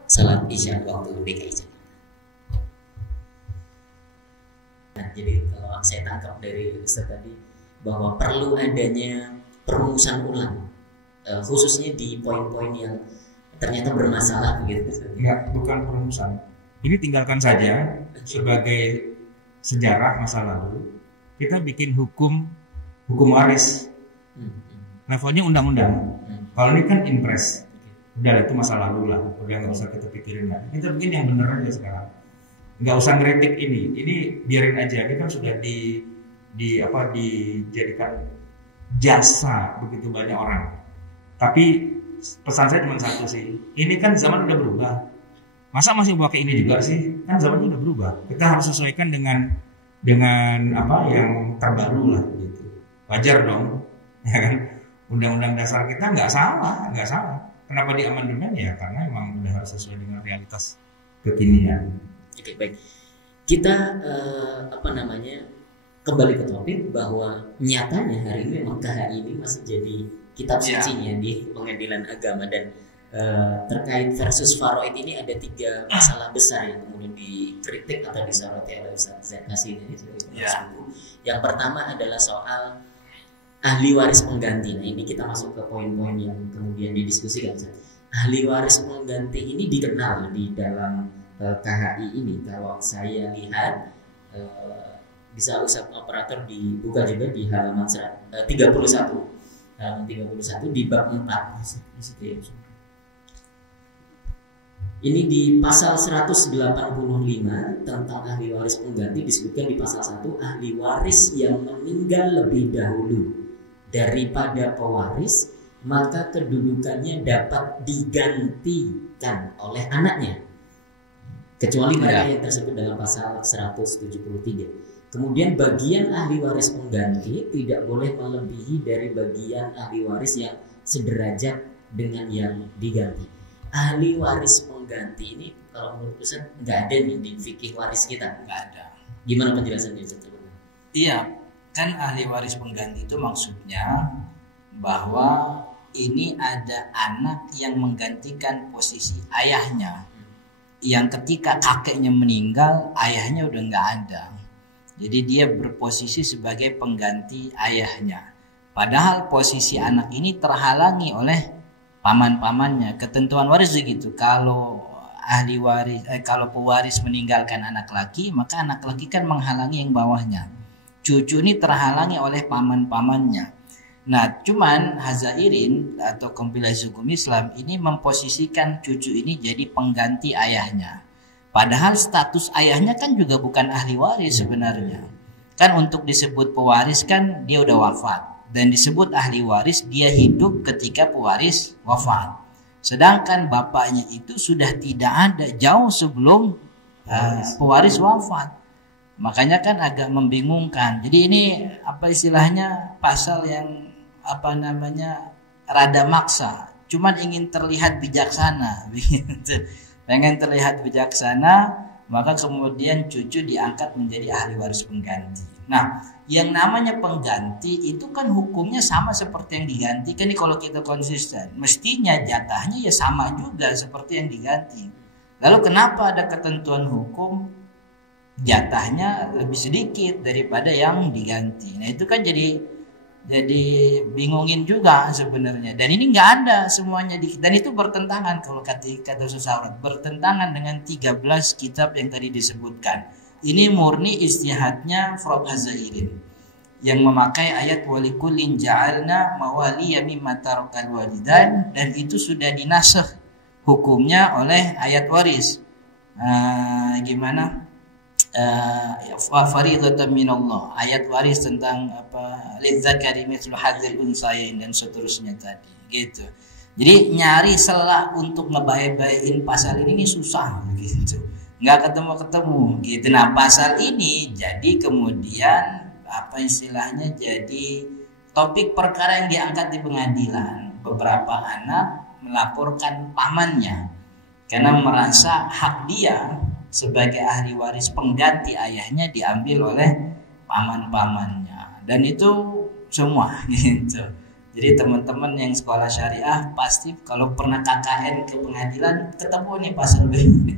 salat isya waktu DKI Jakarta. Nah, jadi kalau saya tangkap dari Ustaz tadi bahwa perlu adanya perumusan ulang, khususnya di poin-poin yang ternyata bermasalah gitu. Enggak, bukan perumusan. Ini tinggalkan saja sebagai sejarah masa lalu. Kita bikin hukum waris. Levelnya undang-undang. Kalau ini kan impres. Udah itu masa lalu lah. Udah nggak usah kita pikirin lagi. Kita bikin yang benar aja sekarang. Nggak usah ngeritik ini. Ini biarin aja. Ini kan sudah dijadikan jasa begitu banyak orang. Tapi pesan saya cuma satu sih. Ini kan zaman udah berubah. Masa masih pakai ini juga sih? Kan zamannya udah berubah. Kita harus sesuaikan dengan apa yang terbaru lah gitu. Wajar dong, ya kan? Undang-undang dasar kita nggak salah. Kenapa di amandemen ya? Karena emang udah harus sesuai dengan realitas kekinian. Oke, baik. kita kembali ke topik bahwa nyatanya hari ini memang KHI ini masih jadi kitab sucinya di pengadilan agama, dan terkait versus faraid ini ada 3 masalah besar yang kemudian dikritik atau disoroti oleh Ustaz Zakasi ini. Yang pertama adalah soal ahli waris pengganti. Nah, ini kita masuk ke poin-poin yang kemudian didiskusikan. Ahli waris pengganti ini dikenal di dalam KHI ini. Kalau saya lihat bisa Ustaz operator dibuka juga di halaman 31. Halaman 31 di bab 4. Ini di pasal 185 tentang ahli waris pengganti disebutkan di pasal 1, ahli waris yang meninggal lebih dahulu daripada pewaris maka kedudukannya dapat digantikan oleh anaknya kecuali mereka yang tersebut dalam pasal 173. Kemudian bagian ahli waris pengganti tidak boleh melebihi dari bagian ahli waris yang sederajat dengan yang diganti. Ahli waris pengganti ini kalau menurut Ustaz nggak ada nih di fikih waris kita. Nggak ada. Gimana penjelasannya Ustaz? Iya, kan ahli waris pengganti itu maksudnya bahwa ini ada anak yang menggantikan posisi ayahnya, yang ketika kakeknya meninggal ayahnya udah nggak ada, jadi dia berposisi sebagai pengganti ayahnya. Padahal posisi anak ini terhalangi oleh paman-pamannya. Ketentuan waris begitu. Kalau ahli waris, kalau pewaris meninggalkan anak laki, maka anak laki kan menghalangi yang bawahnya. Cucu ini terhalangi oleh paman-pamannya. Nah, cuman Hazairin atau kompilasi hukum Islam ini memposisikan cucu ini jadi pengganti ayahnya. Padahal status ayahnya kan juga bukan ahli waris sebenarnya. Kan untuk disebut pewaris kan dia udah wafat. Dan disebut ahli waris dia hidup ketika pewaris wafat. Sedangkan bapaknya itu sudah tidak ada jauh sebelum pewaris wafat. Makanya kan agak membingungkan. Jadi ini apa istilahnya pasal yang rada maksa. Cuman ingin terlihat bijaksana. Pengen terlihat bijaksana, maka kemudian cucu diangkat menjadi ahli waris pengganti. Nah, yang namanya pengganti itu kan hukumnya sama seperti yang diganti. Kan kalau kita konsisten, mestinya jatahnya ya sama juga seperti yang diganti. Lalu kenapa ada ketentuan hukum jatahnya lebih sedikit daripada yang diganti? Nah, itu kan jadi bingungin juga sebenarnya. Dan ini nggak ada semuanya dan itu bertentangan kalau kata Susaurat, bertentangan dengan 13 kitab yang tadi disebutkan. Ini murni ijtihadnya Prof. Hazairin yang memakai ayat walikullin ja'alna mawaliya mimma tarakal walidan, dan itu sudah dinasakh hukumnya oleh ayat waris. Faridatan minallah, ayat waris tentang lidzakari mithlu hadzil unsayain dan seterusnya tadi gitu. Jadi nyari celah untuk ngebaik-baikin pasal ini susah gitu. Nggak ketemu gitu. Nah, pasal ini jadi kemudian istilahnya jadi topik perkara yang diangkat di pengadilan. Beberapa anak melaporkan pamannya karena merasa hak dia sebagai ahli waris pengganti ayahnya diambil oleh paman-pamannya, dan itu semua gitu. Jadi teman-teman yang sekolah syariah pasti kalau pernah KKN ke pengadilan ketemu nih pasal ini.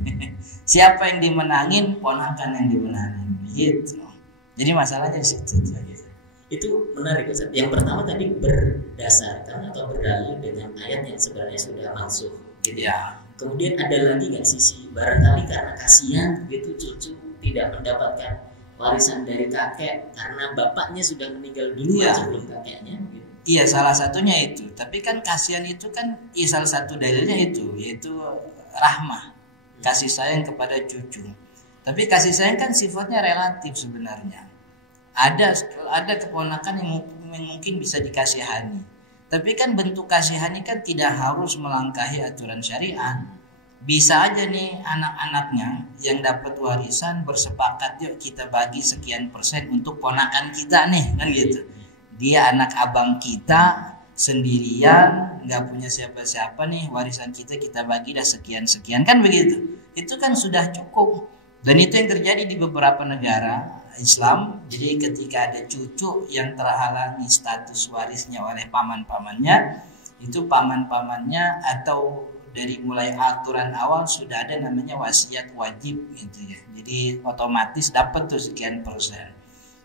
Siapa yang dimenangin, ponakan yang dimenangin gitu. Jadi masalahnya situ gitu. Itu menarik Ustaz. Yang pertama tadi berdasarkan atau berdalil dengan ayat yang sebenarnya sudah masuk gitu ya. Kemudian ada lagi nggak sisi barangkali karena kasihan gitu cucu tidak mendapatkan warisan dari kakek karena bapaknya sudah meninggal dulu sebelum kakeknya gitu. Iya, salah satunya itu. Tapi kan kasihan itu kan salah satu dalilnya itu, yaitu rahmah, kasih sayang kepada cucu. Tapi kasih sayang kan sifatnya relatif sebenarnya. Ada keponakan yang mungkin bisa dikasihani. Tapi kan bentuk kasihani kan tidak harus melangkahi aturan syariat. Bisa aja nih anak-anaknya yang dapat warisan bersepakat, yuk kita bagi sekian persen untuk ponakan kita nih, kan gitu. Dia anak abang kita sendirian, nggak punya siapa-siapa nih, warisan kita bagi dah sekian-sekian, kan begitu. Itu kan sudah cukup Dan itu yang terjadi di beberapa negara Islam. Jadi ketika ada cucu yang terhalangi status warisnya oleh paman-pamannya, itu paman-pamannya atau dari mulai aturan awal sudah ada namanya wasiat wajib gitu ya. Jadi otomatis dapat tuh sekian persen.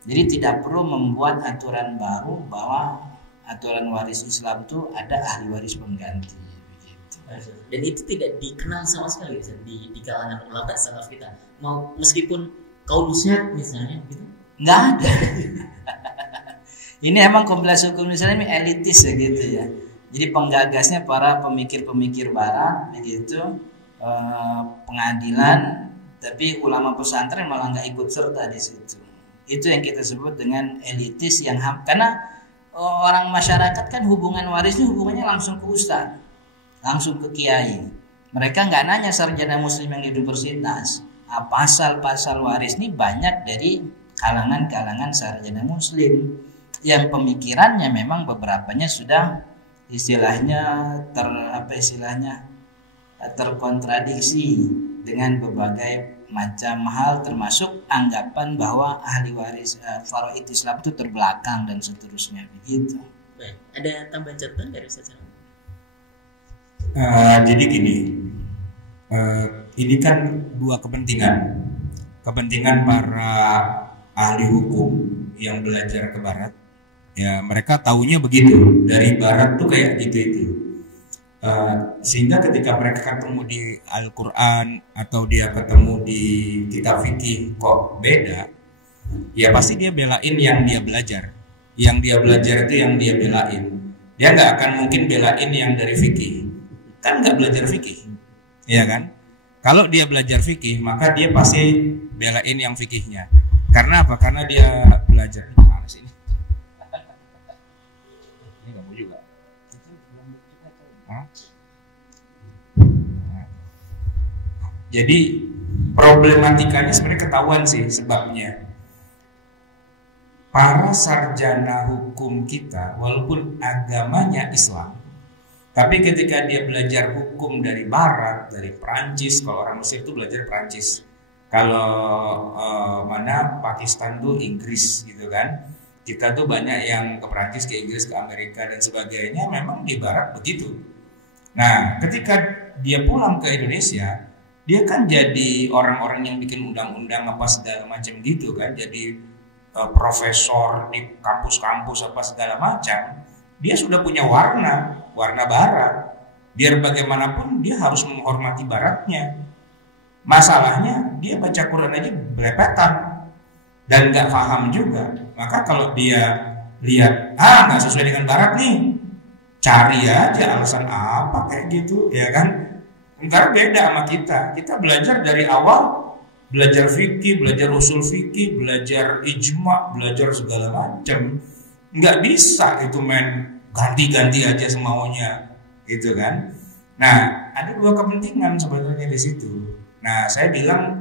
Jadi tidak perlu membuat aturan baru bahwa aturan waris Islam itu ada ahli waris pengganti begitu. Dan itu tidak dikenal sama sekali di kalangan ulama salaf kita. Mau meskipun kaulusnya misalnya gitu. Nggak ada. Ini emang kompilasi hukum misalnya ini elitis ya gitu ya. Jadi penggagasnya para pemikir-pemikir barat begitu, pengadilan, tapi ulama pesantren malah nggak ikut serta di situ. Itu yang kita sebut dengan elitis yang karena orang masyarakat kan hubungan warisnya hubungannya langsung ke ustaz, langsung ke kiai. Mereka nggak nanya sarjana muslim yang di universitas. Pasal-pasal waris ini banyak dari kalangan-kalangan sarjana muslim yang pemikirannya memang beberapanya sudah istilahnya terkontradiksi dengan berbagai macam hal, termasuk anggapan bahwa ahli waris faraid Islam itu terbelakang dan seterusnya begitu. Baik, ada tambahan catatan dari Ustaz? Jadi gini, ini kan dua kepentingan para ahli hukum yang belajar ke barat. Ya mereka taunya begitu, dari barat tuh kayak gitu. Sehingga ketika mereka ketemu di Al-Quran atau dia ketemu di kitab fikih kok beda, ya pasti dia belain yang dia belajar. Yang dia belajar itu yang dia belain. Dia nggak akan mungkin belain yang dari fikih, kan nggak belajar fikih, ya kan? Kalau dia belajar fikih maka dia pasti belain yang fikihnya. Karena apa? Karena dia belajar. Ini kamu juga. Jadi problematikanya sebenarnya ketahuan sih sebabnya. Para sarjana hukum kita walaupun agamanya Islam, tapi ketika dia belajar hukum dari barat, dari Perancis, kalau orang Mesir itu belajar Perancis, kalau Pakistan tuh Inggris gitu kan. Kita tuh banyak yang ke Perancis, ke Inggris, ke Amerika dan sebagainya, memang di barat begitu. Nah, ketika dia pulang ke Indonesia, dia kan jadi orang-orang yang bikin undang-undang apa segala macam gitu kan, jadi profesor di kampus-kampus apa segala macam. Dia sudah punya warna barat. Biar bagaimanapun dia harus menghormati baratnya. Masalahnya dia baca Quran aja belepetan dan nggak paham juga. Maka kalau dia lihat nggak sesuai dengan barat nih, cari aja alasan apa kayak gitu, ya kan? Karena beda sama kita. Kita belajar dari awal, belajar fikih, belajar usul fikih, belajar ijma, belajar segala macam. Nggak bisa itu main ganti-ganti aja semaunya, gitu kan? Nah, ada dua kepentingan sebenarnya di situ. Nah, saya bilang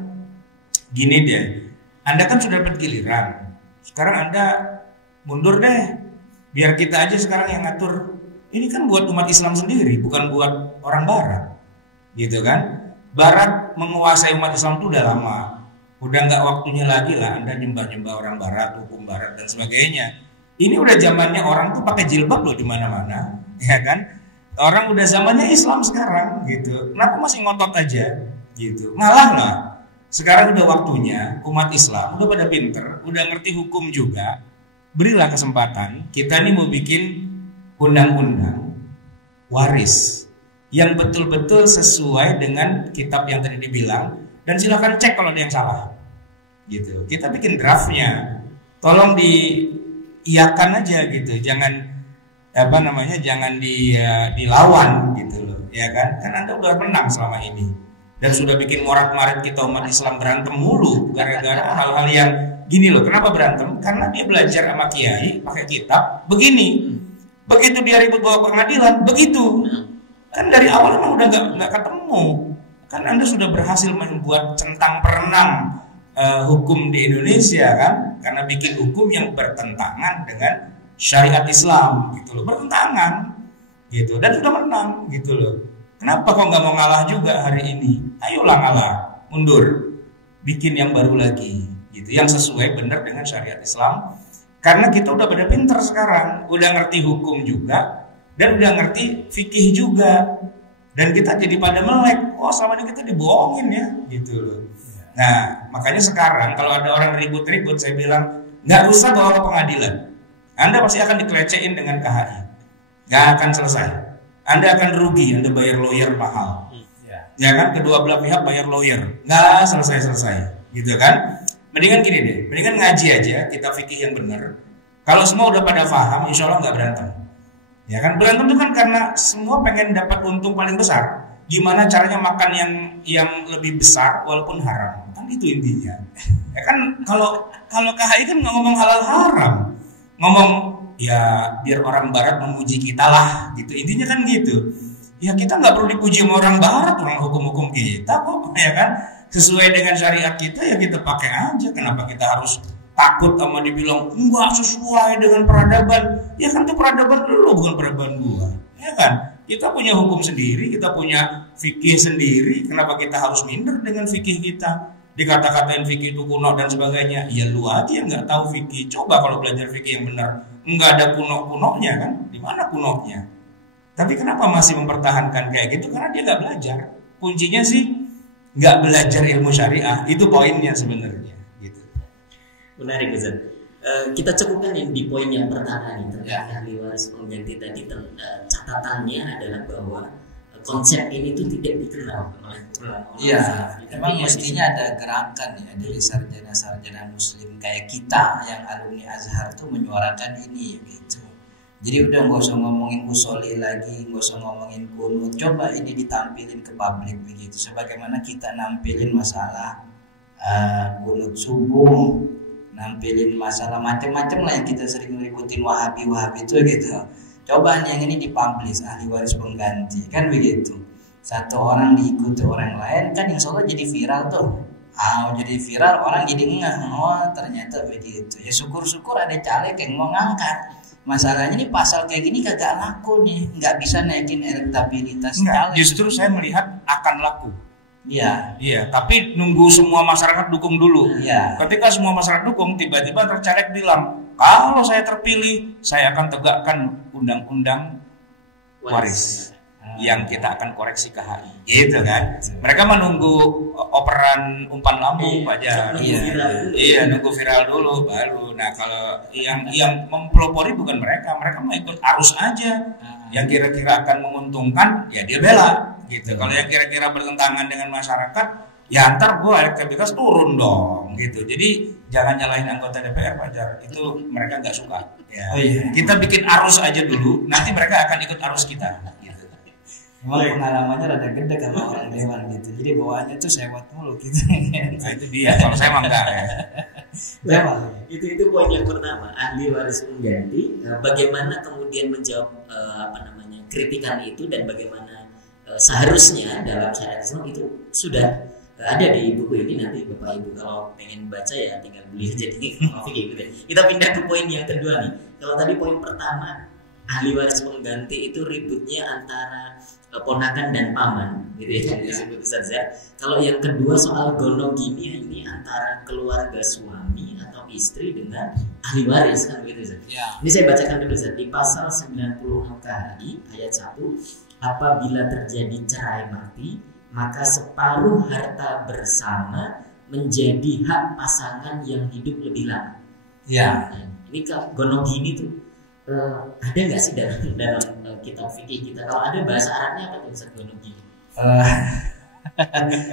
gini deh, Anda kan sudah dapat giliran. Sekarang Anda mundur deh, biar kita aja sekarang yang ngatur. Ini kan buat umat Islam sendiri, bukan buat orang Barat, gitu kan? Barat menguasai umat Islam itu udah lama, udah nggak waktunya lagi lah Anda nyembah-nyembah orang Barat, hukum Barat dan sebagainya. Ini udah zamannya orang tuh pakai jilbab loh di mana-mana, ya kan? Orang udah zamannya Islam sekarang, gitu. Kenapa masih ngotot aja, gitu? Ngalah lah. Sekarang udah waktunya umat Islam udah pada pinter, udah ngerti hukum juga. Berilah kesempatan. Kita nih mau bikin undang-undang waris yang betul-betul sesuai dengan kitab yang tadi dibilang, dan silakan cek kalau ada yang salah. Gitu. Kita bikin draftnya. Tolong diiyakan aja gitu. Jangan jangan dilawan gitu loh, ya kan? Kan Anda udah menang selama ini dan sudah bikin morat-marit kita umat Islam berantem mulu gara-gara hal-hal yang gini loh. Kenapa berantem? Karena dia belajar sama kiai pakai kitab begini, begitu dia ribut bawa pengadilan begitu. Kan dari awal emang udah nggak ketemu. Kan Anda sudah berhasil membuat centang perenang hukum di Indonesia kan, karena bikin hukum yang bertentangan dengan syariat Islam gitu loh, bertentangan gitu, dan sudah menang gitu loh. Kenapa kok nggak mau ngalah juga hari ini? Ayolah ngalah, mundur, bikin yang baru lagi gitu, yang sesuai benar dengan syariat Islam. Karena kita udah pada pinter sekarang, udah ngerti hukum juga dan udah ngerti fikih juga, dan kita jadi pada melek, oh selama ini kita dibohongin ya gitu loh. Nah makanya sekarang kalau ada orang ribut-ribut, saya bilang nggak usah bawa ke pengadilan, Anda pasti akan dikelecehin dengan KHI, nggak akan selesai, Anda akan rugi, Anda bayar lawyer mahal. Ya kan, kedua belah pihak bayar lawyer, nggak selesai-selesai gitu kan. Mendingan gini deh, mendingan ngaji aja, kita fikih yang benar. Kalau semua udah pada paham, insya Allah nggak berantem. Ya kan, berantem itu kan karena semua pengen dapat untung paling besar. Gimana caranya makan yang lebih besar walaupun haram, kan itu intinya. Ya kan, kalau KHI kan nggak ngomong halal haram, ngomong ya biar orang barat memuji kita lah gitu, intinya kan gitu. Ya kita nggak perlu dipuji sama orang barat, orang hukum-hukum kita kok, ya kan, sesuai dengan syariat kita ya kita pakai aja. Kenapa kita harus takut sama dibilang enggak sesuai dengan peradaban? Ya kan itu peradaban lu, bukan peradaban gua, ya kan. Kita punya hukum sendiri, kita punya fikih sendiri. Kenapa kita harus minder dengan fikih kita? Dikata-katain fikih itu kuno dan sebagainya. Ya lu aja yang nggak tahu fikih. Coba kalau belajar fikih yang benar, nggak ada kuno-kunonya kan? Di mana kunonya? Tapi kenapa masih mempertahankan kayak gitu? Karena dia nggak belajar. Kuncinya sih nggak belajar ilmu syariah. Itu poinnya sebenarnya. Gitu. Menarik Ustaz. Kita cukupkan yang di poin yang pertama nih tentang ahli waris pengganti tadi. Catatannya adalah bahwa konsep ini tuh tidak dikenal oleh ulama. Iya, memang mestinya ada gerakan ya dari sarjana-sarjana muslim kayak kita yang alumni Azhar tuh menyuarakan ini gitu. Jadi udah nggak usah ngomongin usoli lagi, nggak usah ngomongin kunut. Coba ini ditampilin ke publik begitu. Sebagaimana kita nampilin masalah kunut subuh, nampilin masalah macam-macam lah yang kita sering ributin Wahabi itu gitu. Coba yang ini dipublish ahli waris pengganti kan begitu. Satu orang diikuti orang lain kan insya Allah jadi viral tuh. Jadi viral orang jadi ngeh, oh ternyata begitu. Ya syukur-syukur ada caleg yang mau ngangkat. Masalahnya nih pasal kayak gini kagak laku nih, nggak bisa naikin elektabilitas caleg. Justru saya melihat akan laku. Iya, tapi nunggu semua masyarakat dukung dulu. Iya. Ketika semua masyarakat dukung, tiba-tiba tercaleg bilang, kalau saya terpilih, saya akan tegakkan undang-undang waris yang kita akan koreksi KHI, gitu kan? Mereka menunggu operan umpan lambung aja. Iya, nunggu viral dulu baru. Nah, kalau yang mempelopori bukan mereka mau ikut arus aja. Yang kira-kira akan menguntungkan, ya dia bela, gitu. Kalau yang kira-kira bertentangan dengan masyarakat, ya ntar gue elektabilitas turun dong, gitu. Jadi jangan nyalahin anggota DPR Fajar, itu mereka nggak suka. Ya. Kita bikin arus aja dulu, nanti mereka akan ikut arus kita. Emang pengalamannya rada gede kalau orang dewan gitu. Jadi bawaannya tuh sewot mulu gitu. Nah, itu dia. Kalau saya mah enggak ya. Nah, itu poin yang pertama, ahli waris pengganti. Bagaimana kemudian menjawab kritikan itu dan bagaimana seharusnya dalam syariat Islam itu sudah ada di buku ini. Nanti Bapak Ibu kalau pengen baca ya tinggal beli aja di gitu ya. Kita pindah ke poin yang kedua nih. Kalau tadi poin pertama ahli waris pengganti itu ributnya antara ponakan dan paman gitu ya, disebut Ustaz ya. Kalau yang kedua soal gonogini ini antara keluarga suami atau istri dengan ahli waris kan begitu Ustaz. Ya. Ini saya bacakan dulu Ustaz, di pasal 90 KHI ayat 1, apabila terjadi cerai mati maka separuh harta bersama menjadi hak pasangan yang hidup lebih lama. Ya. Nah, ini gonogini tuh ada nggak sih dalam kitab fikih kita? Kalau ada bahasa Arabnya apa tuh Ustaz gonogini?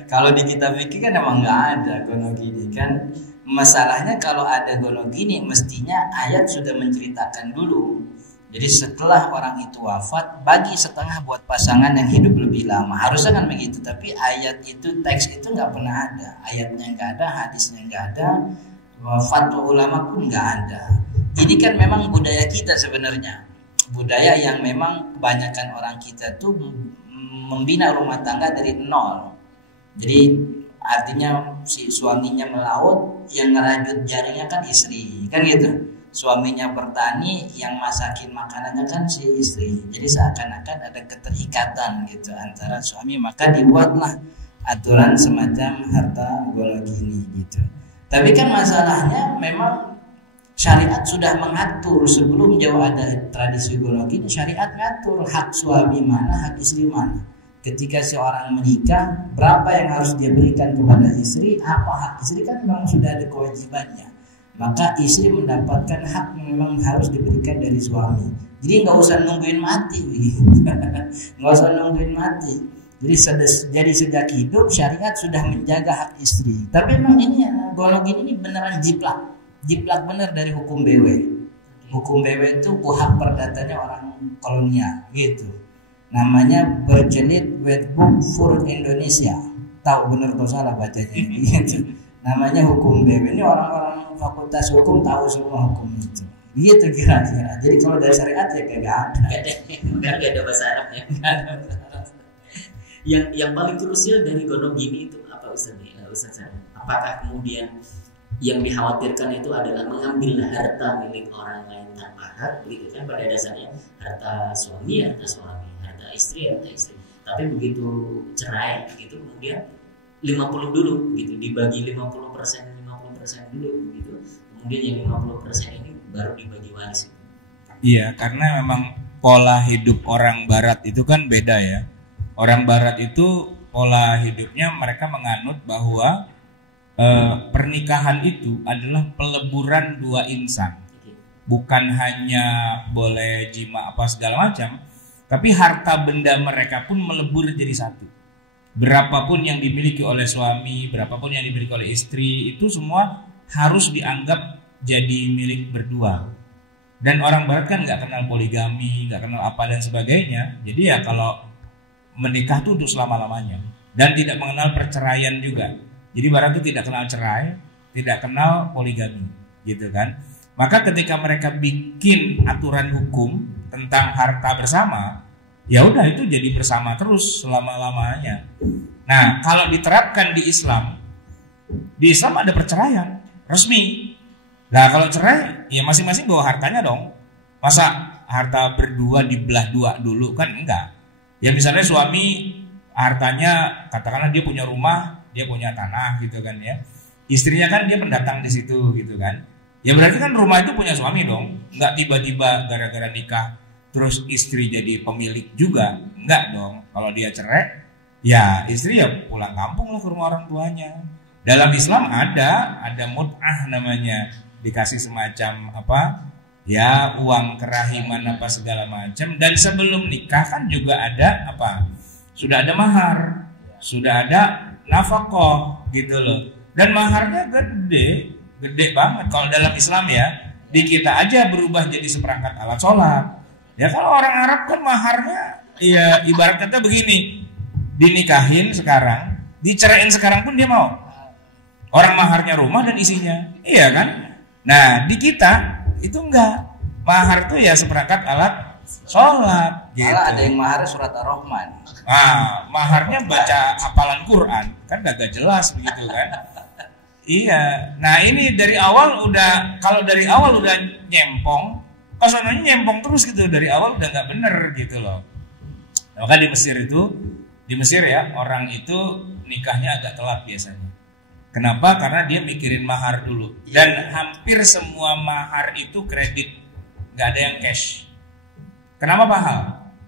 Kalau di kitab fikih kan emang nggak ada gonogini kan. Masalahnya kalau ada gonogini mestinya ayat sudah menceritakan dulu. Jadi setelah orang itu wafat bagi setengah buat pasangan yang hidup lebih lama. Harusnya kan begitu. Tapi ayat itu, teks itu nggak pernah ada. Ayatnya nggak ada, hadisnya nggak ada, fatwa ulama pun nggak ada. Ini kan memang budaya kita sebenarnya. Budaya yang memang kebanyakan orang kita tuh membina rumah tangga dari nol. Jadi artinya si suaminya melaut, yang ngerajut jaringnya kan istri, kan gitu. Suaminya bertani, yang masakin makanannya kan si istri. Jadi seakan-akan ada keterikatan gitu antara suami. Maka dibuatlah aturan semacam harta gonogini ini gitu. Tapi kan masalahnya memang syariat sudah mengatur sebelum jauh ada tradisi gonogini, syariat ngatur hak suami mana, hak istri mana. Ketika seorang menikah, berapa yang harus dia berikan kepada istri, apa hak istri kan memang sudah ada kewajibannya. Maka istri mendapatkan hak yang memang harus diberikan dari suami. Jadi nggak usah nungguin mati, nggak usah nungguin mati. Jadi sejak hidup syariat sudah menjaga hak istri. Tapi memang ini gonogini ini beneran jiplak bener dari hukum BW. Hukum BW itu hak perdatanya orang kolonial gitu. Namanya Berkelit Wetboek voor Indonesia. Tahu bener atau salah bacanya gitu. Namanya hukum BW. Ini orang-orang fakultas hukum tahu semua hukum itu. Gitu kira-kira. Jadi kalau dari syariat ya kayak gak ada bahasa Arabnya. Yang paling krusial dari gonogini itu apa Ustaz? Apakah kemudian yang dikhawatirkan itu adalah mengambil harta milik orang lain tanpa hak, begitu kan? Pada dasarnya harta suami, harta istri. Tapi begitu cerai gitu kemudian 50 dulu gitu, dibagi 50% dulu gitu. Kemudian yang 50% ini baru dibagi waris. Iya, karena memang pola hidup orang barat itu kan beda ya. Orang barat itu pola hidupnya mereka menganut bahwa pernikahan itu adalah peleburan dua insan. Bukan hanya boleh jima apa segala macam, tapi harta benda mereka pun melebur jadi satu. Berapapun yang dimiliki oleh suami, berapapun yang dimiliki oleh istri, itu semua harus dianggap jadi milik berdua. Dan orang barat kan nggak kenal poligami, nggak kenal apa dan sebagainya. Jadi ya kalau menikah itu untuk selama-lamanya dan tidak mengenal perceraian juga. Jadi barat itu tidak kenal cerai, tidak kenal poligami, gitu kan. Maka ketika mereka bikin aturan hukum tentang harta bersama, ya udah itu jadi bersama terus selama-lamanya. Nah, kalau diterapkan di Islam ada perceraian resmi. Nah, kalau cerai ya masing-masing bawa hartanya dong. Masa harta berdua dibelah dua dulu kan enggak. Ya misalnya suami hartanya katakanlah dia punya rumah, dia punya tanah gitu kan ya. Istrinya kan dia pendatang di situ gitu kan. Ya berarti kan rumah itu punya suami dong. Enggak tiba-tiba gara-gara nikah terus istri jadi pemilik juga. Enggak dong. Kalau dia cerai, ya istri ya pulang kampung lah ke rumah orang tuanya. Dalam Islam ada mut'ah namanya. Dikasih semacam apa? Ya uang kerahiman apa segala macam. Dan sebelum nikah kan juga ada apa? Sudah ada mahar, sudah ada nafkah gitu loh. Dan maharnya gede banget kalau dalam Islam ya. Di kita aja berubah jadi seperangkat alat sholat. Ya kalau orang Arab kan maharnya ya ibarat kata begini, dinikahin sekarang, diceraiin sekarang pun dia mau. Orang maharnya rumah dan isinya, iya kan? Nah di kita itu enggak, mahar tuh ya seperangkat alat sholat gitu. Malah ada yang mahar surat Ar-Rahman. Nah maharnya baca hafalan Quran, kan gak jelas begitu kan. Iya, nah ini dari awal udah, kalau dari awal udah nyempong, soalnya nyempong terus gitu, dari awal udah gak bener gitu loh. Maka di Mesir ya, orang itu nikahnya agak telat biasanya. Kenapa? Karena dia mikirin mahar dulu. Dan hampir semua mahar itu kredit, gak ada yang cash. Kenapa mahal?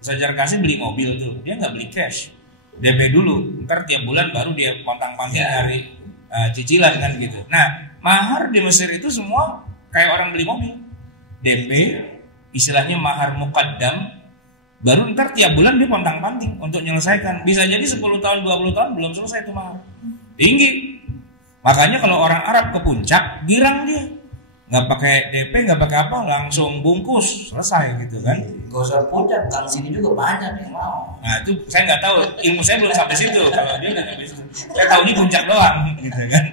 Ustaz Kasih beli mobil tuh, dia gak beli cash, DP dulu, ntar tiap bulan baru dia pantang-pantang dari cicilan kan gitu. Nah mahar di Mesir itu semua kayak orang beli mobil, DP, istilahnya mahar muqaddam, baru ntar tiap bulan dia pantang-panting untuk menyelesaikan. Bisa jadi 10 tahun 20 tahun belum selesai itu mahar, tinggi. Makanya kalau orang Arab ke puncak girang dia, nggak pakai DP, nggak pakai apa, langsung bungkus selesai gitu kan. Gak usah puncak, kalau sini juga banyak yang mau. Nah itu saya nggak tahu, ilmu saya belum sampai situ. Kalau dia udah sampai situ, saya tahu di puncak doang gitu kan.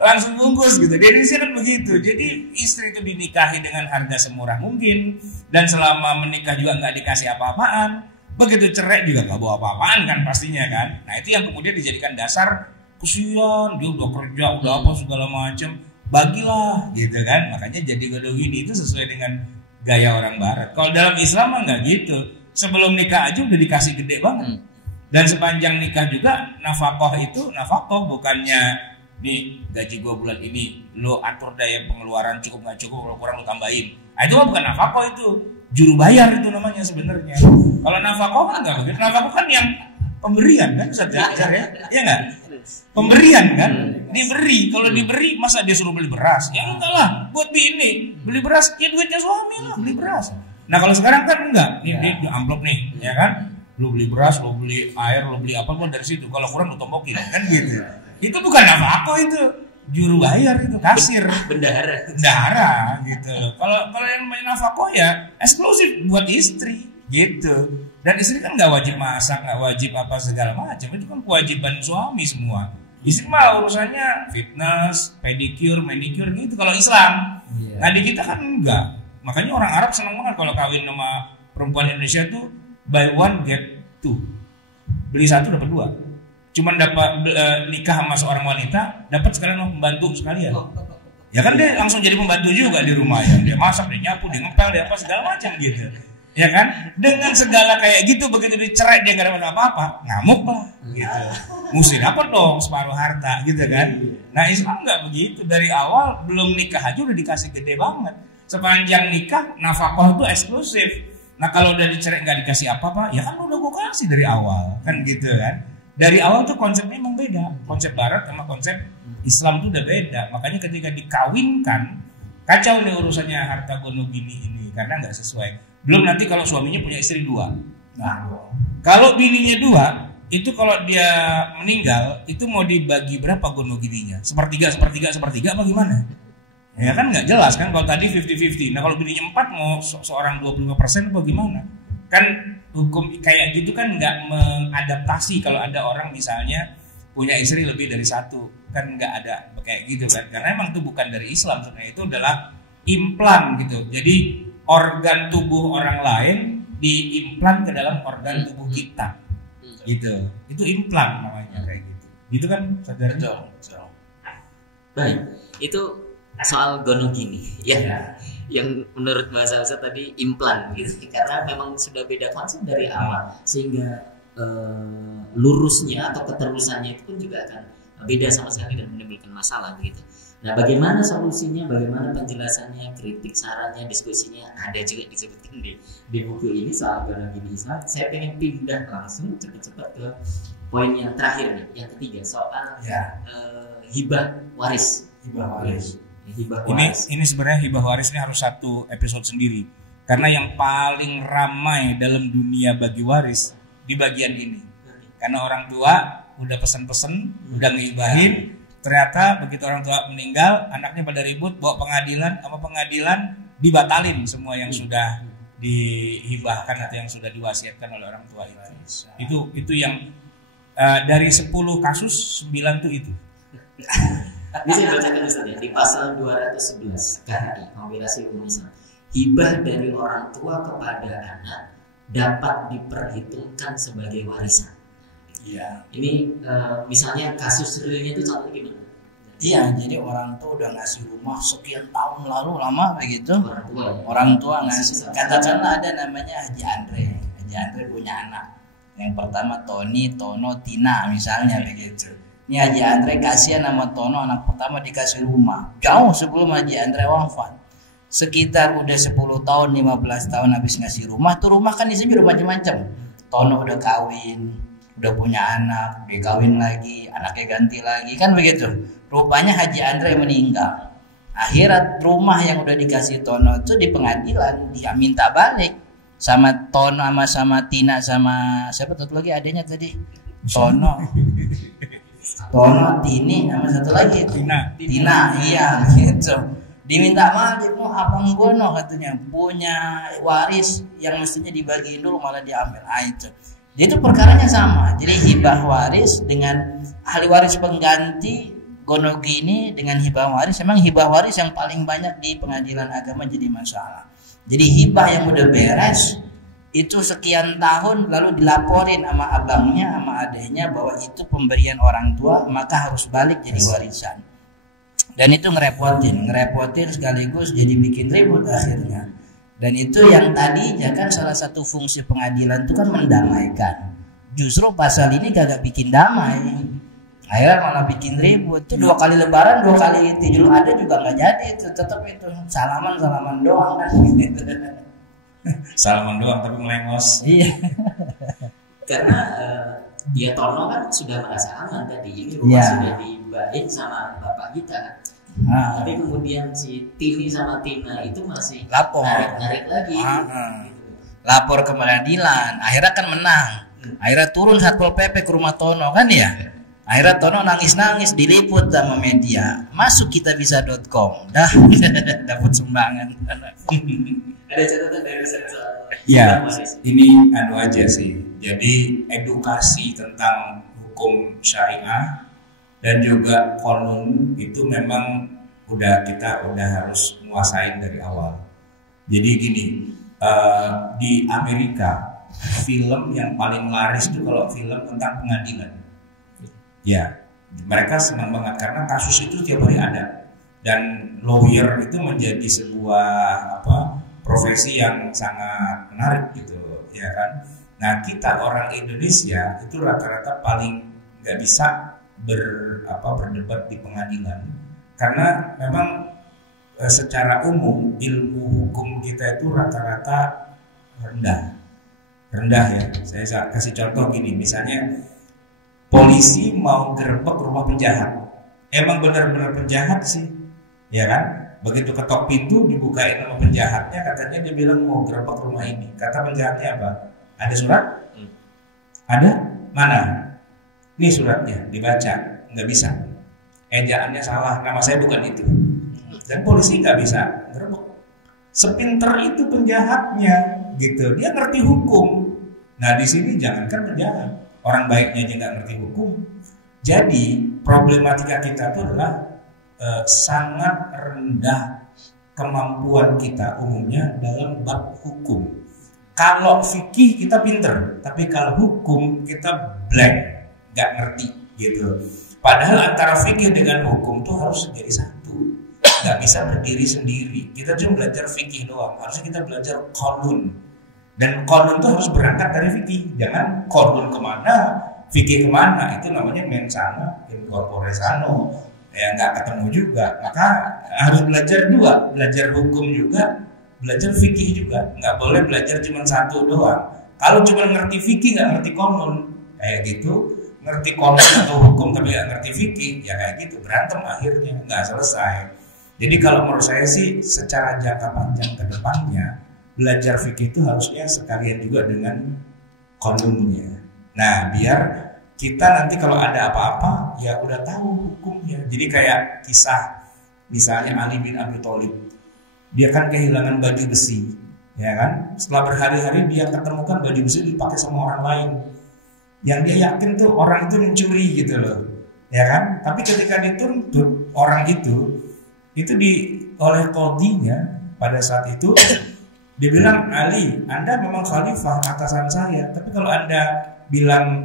Langsung bungkus gitu. Di Indonesia kan begitu. Jadi istri itu dinikahi dengan harga semurah mungkin, dan selama menikah juga nggak dikasih apa-apaan. Begitu cerai juga nggak bawa apa-apaan kan pastinya kan. Nah itu yang kemudian dijadikan dasar, kesian dia udah kerja udah apa segala macam, bagilah gitu kan. Makanya jadi gonogini itu sesuai dengan gaya orang barat. Kalau dalam Islam mah nggak gitu. Sebelum nikah aja udah dikasih gede banget. Dan sepanjang nikah juga nafkah itu nafkah, bukannya nih gaji gue bulan ini lo atur daya pengeluaran cukup nggak cukup, kalau kurang lo tambahin. Nah, itu bukan nafkah, itu juru bayar itu namanya sebenarnya. Kalau nafkah kan nggak begitu. Nafkah kan yang pemberian kan, Ustaz ya, ya nggak? Pemberian kan, diberi. Kalau diberi masa dia suruh beli beras? Ya enggak lah, buat bini beli beras ya duitnya suami lah, beli beras. Nah kalau sekarang kan enggak, ini di amplop nih, ya kan? Lu beli beras, lu beli air, lu beli apa pun dari situ. Kalau kurang lu tombokin kan gitu. Itu bukan nafkah, itu juru bayar, itu kasir, bendahara gitu. Kalau yang main nafkah ya eksklusif buat istri gitu. Dan istri kan nggak wajib masak, nggak wajib apa segala macam. Itu kan kewajiban suami semua. Istri mah urusannya fitness, pedicure, manicure gitu. Kalau Islam, nah di kita kan enggak. Makanya orang Arab senang banget kalau kawin sama perempuan Indonesia tuh buy one get two, beli satu dapat dua. Cuman dapat nikah sama seorang wanita, dapat sekalian pembantu sekalian. Ya kan dia langsung jadi pembantu juga di rumah ya. Dia masak, dia nyapu, dia ngepel, dia apa segala macam gitu. Ya kan? Dengan segala kayak gitu, begitu dicerai dia gak dapat apa-apa, ngamuk lah gitu. Mesti dapat dong separuh harta gitu kan. Nah Islam nggak begitu, dari awal belum nikah aja udah dikasih gede banget. Sepanjang nikah nafkah itu eksklusif. Nah kalau udah dicerai nggak dikasih apa-apa, ya kan udah gue kasih dari awal kan gitu kan. Dari awal tuh konsepnya emang beda. Konsep Barat sama konsep Islam tuh udah beda. Makanya ketika dikawinkan kacau nih urusannya harta gono gini ini karena nggak sesuai. Belum nanti kalau suaminya punya istri dua. Nah kalau bininya dua, itu kalau dia meninggal itu mau dibagi berapa gono gininya? Sepertiga apa gimana? Ya kan nggak jelas kan, kalau tadi 50-50. Nah kalau bininya 4 mau seorang 25% apa gimana? Kan hukum kayak gitu kan nggak mengadaptasi kalau ada orang misalnya punya istri lebih dari satu, kan nggak ada kayak gitu kan, karena emang itu bukan dari Islam sebenarnya, itu adalah implan gitu. Jadi organ tubuh orang lain diimplan ke dalam organ tubuh kita gitu, itu implan namanya kayak gitu. Gitu kan saudara? Betul. Baik, itu soal gono gini ya. Yang menurut bahasa Ustaz tadi implan gitu, karena memang sudah beda konsep dari awal sehingga lurusnya atau keterusannya itu pun juga akan beda sama sekali dan menimbulkan masalah begitu. Nah, bagaimana solusinya, bagaimana penjelasannya, kritik, sarannya, diskusinya ada juga disebutkan di buku ini soal gono gini Islam. Saya pengen pindah langsung cepat-cepat ke poin yang terakhir nih, yang ketiga soal hibah waris. Ini sebenarnya hibah waris ini harus satu episode sendiri, karena yang paling ramai dalam dunia bagi waris di bagian ini. Karena orang tua udah pesen-pesen, udah ngibahin, ternyata begitu orang tua meninggal, anaknya pada ribut bawa pengadilan dibatalin semua yang sudah dihibahkan atau yang sudah diwasiatkan oleh orang tua itu. Itu yang dari 10 kasus 9 tuh itu. Ini saya bacakan Ustaz ya, di pasal 211 KHI Kompilasi Hukum Islam. Hibah dari orang tua kepada anak dapat diperhitungkan sebagai warisan. Iya. Ini misalnya kasus realnya itu contohnya gimana? Iya, jadi orang tua udah ngasih rumah sekian tahun lalu, lama begitu. Orang tua ngasih. Katakanlah ada namanya Haji Andre. Haji Andre punya anak. Yang pertama Tony, Tono, Tina misalnya begitu. Ini Haji Andre kasihan sama Tono, anak pertama dikasih rumah jauh sebelum Haji Andre wafat. Sekitar udah 10 tahun, 15 tahun habis ngasih rumah. Tuh rumah kan isinya udah macam-macam. Tono udah kawin, udah punya anak, dia kawin lagi, anaknya ganti lagi, kan begitu. Rupanya Haji Andre meninggal. Akhirat rumah yang udah dikasih Tono itu di pengadilan dia minta balik sama Tono sama Tina sama siapa tuh lagi adanya tadi? Tono, Tini sama satu lagi Tina, iya gitu. Diminta balik, mau abang gono katanya punya waris yang mestinya dibagiin dulu malah diambil. Itu. Jadi itu perkaranya sama. Jadi hibah waris dengan ahli waris pengganti gono gini dengan hibah waris. Memang hibah waris yang paling banyak di pengadilan agama jadi masalah. Jadi hibah yang udah beres itu sekian tahun lalu dilaporin sama abangnya sama adiknya bahwa itu pemberian orang tua, maka harus balik jadi warisan. Dan itu ngerepotin sekaligus jadi bikin ribut akhirnya. Dan itu yang tadinya kan salah satu fungsi pengadilan itu kan mendamaikan. Justru pasal ini kagak bikin damai, akhirnya malah bikin ribut. Tuh 2 kali lebaran, 2 kali Idul Adha juga nggak jadi, itu tetap itu salaman doang kan gitu. Salaman doang tapi melengos. Iya. Karena dia Tono kan sudah merasa aman tadi, ini rumah sudah dibaik sama bapak kita. Tapi kemudian si Tini sama Tina itu masih lapor, narik lagi. Lapor ke pengadilan, akhirnya kan menang. Akhirnya turun Satpol PP ke rumah Tono kan ya. Akhirnya Tono nangis-nangis diliput sama media. Masuk kitabisa.com. Dah dapat sumbangan. Ada catatan dari Ya, ini aja sih. Jadi edukasi tentang hukum syariah dan juga konon itu memang kita udah harus menguasain dari awal. Jadi gini, di Amerika film yang paling laris itu kalau film tentang pengadilan. Ya, mereka senang banget karena kasus itu tiap hari ada dan lawyer itu menjadi sebuah profesi yang sangat menarik gitu, ya kan? Nah, kita orang Indonesia itu rata-rata paling nggak bisa berdebat di pengadilan karena memang secara umum ilmu hukum kita itu rata-rata rendah ya. Saya kasih contoh gini, misalnya polisi mau gerebek rumah penjahat, emang benar-benar penjahat sih, ya kan? Begitu ketok pintu dibukain sama penjahatnya, katanya dia bilang mau gerebek rumah ini. Kata penjahatnya apa? Ada surat? Ada? Mana? Ini suratnya, dibaca, nggak bisa. Ejaannya salah, nama saya bukan itu. Dan polisi nggak bisa gerebek. Sepinter itu penjahatnya, gitu. Dia ngerti hukum. Nah di sini jangankan penjahat, orang baiknya aja nggak ngerti hukum. Jadi problematika kita itu adalah sangat rendah kemampuan kita umumnya dalam bab hukum. Kalau fikih kita pinter, tapi kalau hukum kita blank. Gak ngerti gitu. Padahal antara fikih dengan hukum tuh harus jadi satu, gak bisa berdiri sendiri. Kita cuma belajar fikih doang, harusnya kita belajar qanun. Dan qanun tuh harus berangkat dari fikih. Jangan qanun kemana, fikih kemana, itu namanya mensana in corpore sano. Ya nggak ketemu juga. Maka harus belajar dua, belajar hukum juga, belajar fikih juga. Nggak boleh belajar cuma satu doang. Kalau cuma ngerti fikih nggak ngerti qanun, kayak gitu. Ngerti qanun atau hukum tapi nggak ngerti fikih, ya kayak gitu, berantem akhirnya, nggak selesai. Jadi kalau menurut saya sih secara jangka panjang ke depannya belajar fikih itu harusnya sekalian juga dengan qanunnya. Nah biar kita nanti kalau ada apa-apa ya udah tahu hukumnya. Jadi kayak kisah misalnya Ali bin Abi Thalib, dia kan kehilangan baju besi, ya kan? Setelah berhari-hari dia ketemukan baju besi dipakai sama orang lain, yang dia yakin tuh orang itu mencuri gitu loh, ya kan? Tapi ketika dituntut orang itu oleh qadhinya pada saat itu dia bilang, Ali, Anda memang khalifah atasan saya, tapi kalau Anda bilang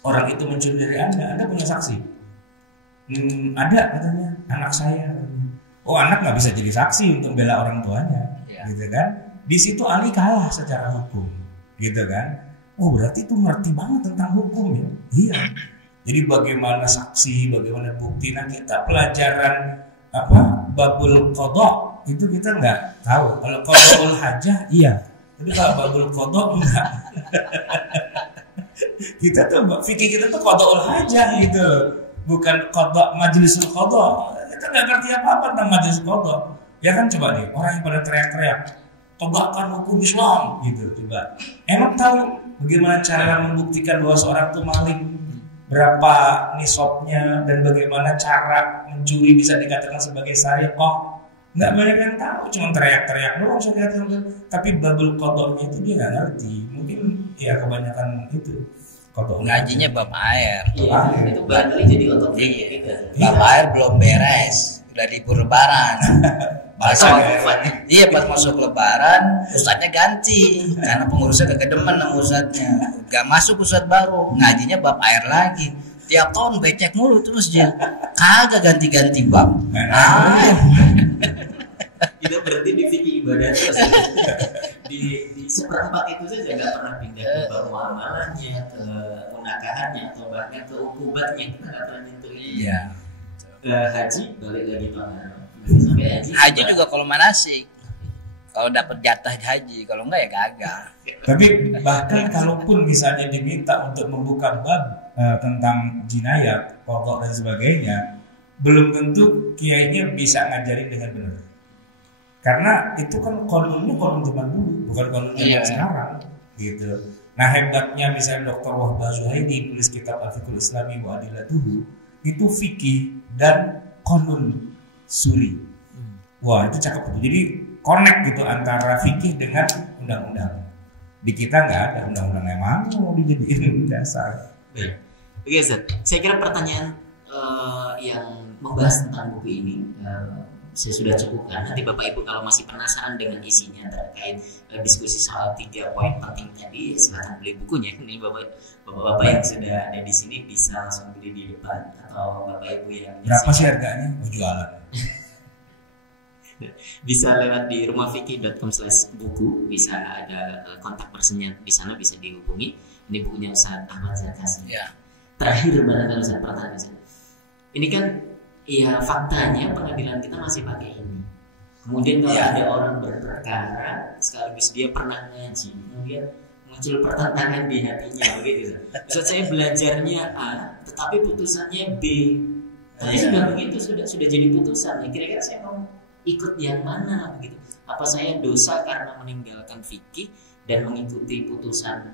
orang itu mencuri dari Anda punya saksi? Ada katanya, anak saya. Oh, anak nggak bisa jadi saksi untuk bela orang tuanya, gitu kan? Di situ Ali kalah secara hukum, gitu kan? Oh berarti itu ngerti banget tentang hukum ya. Iya. Jadi bagaimana saksi, bagaimana bukti. Nah kita pelajaran babul qadha itu kita nggak tahu. Kalau qadhaul hajah iya. Tapi kalau babul qadha enggak. Kita tuh fikih kita tuh qadhaul hajah gitu. Bukan qadha majlisul qadha. Kita nggak ngerti apa-apa tentang majlisul qadha. Ya kan coba nih orang yang pada teriak-teriak tegakkan hukum Islam gitu, coba. Emang tahu bagaimana cara membuktikan bahwa seorang itu maling, berapa nisabnya, dan bagaimana cara mencuri bisa dikatakan sebagai sariqah? Nggak banyak yang tahu, cuma teriak-teriak doang syariat. Tapi babul qadha itu dia nggak ngerti. Mungkin ya kebanyakan itu qadha. Ngajinya bab air. Iya, itu barangkali jadi otot gitu. Bab air belum beres, udah libur lebaran. Pas masuk lebaran ustadznya ganti karena pengurusnya kagak demen sama ustadznya, gak masuk ustadz baru, ngajinya bab air lagi. Tiap tahun becek mulu tuh masjid, kagak ganti-ganti bab. Tidak berhenti di fikih ibadah terus. di seperempat itu saja nggak pernah pindah ke bab muamalahnya, ke munakahannya atau bahkan ke ukubatnya, kita nggak pernah nyentuh itu. Iya. Haji balik lagi sampai Haji juga kalau manasik, kalau dapat jatah haji, kalau enggak ya gagal. Tapi bahkan kalaupun misalnya diminta untuk membuka bab tentang jinayat, pokok dan sebagainya, belum tentu kiainya bisa ngajarin dengan benar. Karena itu kan kononnya konon zaman dulu, bukan konon zaman sekarang, gitu. Nah hebatnya misalnya Dr. Wahbah Zuhaidi nulis kitab Al-Fiqhul Islami wa Adillatuhu, itu fikih dan konon suri. Wah itu cakep tuh. Jadi connect gitu antara fikih dengan undang-undang. Di kita nggak ada undang-undang yang mau dijadiin dasar. Baik. Oke Ustaz, saya kira pertanyaan yang membahas tentang buku ini saya sudah cukupkan. Nanti Bapak Ibu kalau masih penasaran dengan isinya terkait diskusi soal 3 poin penting tadi, silahkan beli bukunya. Ini Bapak-bapak yang sudah ada di sini bisa langsung beli di depan, atau Bapak Ibu yang berapa sih harganya? Mau jualan? Bisa lewat di rumahfikih.com/buku, bisa ada kontak personnya di sana, bisa dihubungi. Ini bukunya Ustaz Ahmad Zarkasi. Ya. Terakhir barangkali Ustaz, pertanyaan Ustaz. Ini kan ya faktanya pengadilan kita masih pakai ini. Kemudian kalau ada orang berperkara sekaligus dia pernah ngaji, kemudian muncul pertentangan di hatinya, begitu. Ustaz, saya belajarnya A, tetapi putusannya B. Tapi sudah begitu, sudah jadi putusan. Kira-kira saya mau ikut yang mana, begitu? Apa saya dosa karena meninggalkan fikih dan mengikuti putusan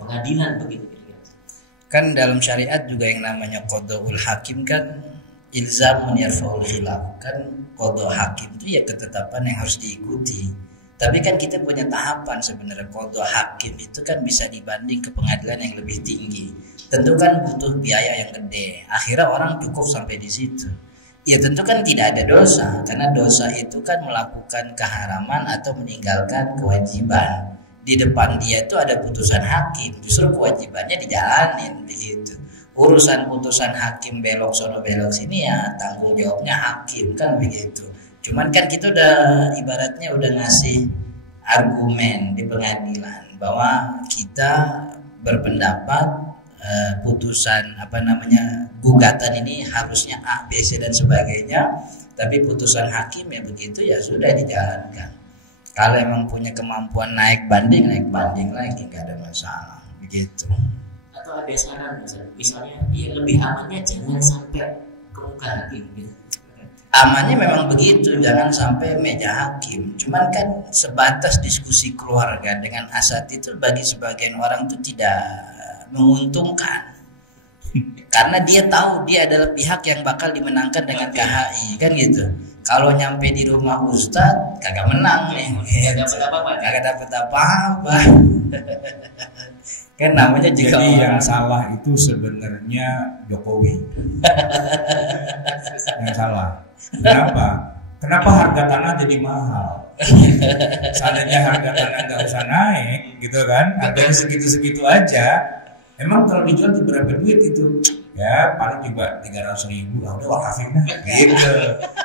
pengadilan, begitu kira-kira? Kan dalam syariat juga yang namanya qada'ul hakim kan ilzamun yarfa'ul khilaf. Kan qada hakim itu ya ketetapan yang harus diikuti. Tapi kan kita punya tahapan sebenarnya. Qada hakim itu kan bisa dibanding ke pengadilan yang lebih tinggi. Tentu kan butuh biaya yang gede. Akhirnya orang cukup sampai di situ. Ya tentu kan tidak ada dosa, karena dosa itu kan melakukan keharaman atau meninggalkan kewajiban. Di depan dia itu ada putusan hakim, justru kewajibannya dijalanin begitu. Urusan putusan hakim belok sono belok sini ya tanggung jawabnya hakim kan begitu. Cuman kan kita udah ibaratnya udah ngasih argumen di pengadilan bahwa kita berpendapat putusan gugatan ini harusnya A, B, C dan sebagainya, tapi putusan hakim ya begitu, ya sudah dijalankan. Kalau emang punya kemampuan naik banding lagi, nggak ada masalah begitu. Atau ada saran misalnya ya lebih amannya jangan sampai ke muka hakim gitu. Amannya memang begitu, jangan sampai meja hakim. Cuman kan sebatas diskusi keluarga dengan asat itu bagi sebagian orang itu tidak menguntungkan. Karena dia tahu dia adalah pihak yang bakal dimenangkan dengan KHI kan gitu. Kalau nyampe di rumah Ustadz kagak menang nih. Kagak dapat apa-apa. Kan namanya juga jadi yang salah itu sebenarnya Jokowi. Yang salah. Kenapa harga tanah jadi mahal? Seandainya harga tanah nggak usah naik, gitu kan? Harganya segitu-segitu aja. Emang kalau dijual berapa duit itu? Ya paling juga 300.000. Udah wakafin dah, gitu.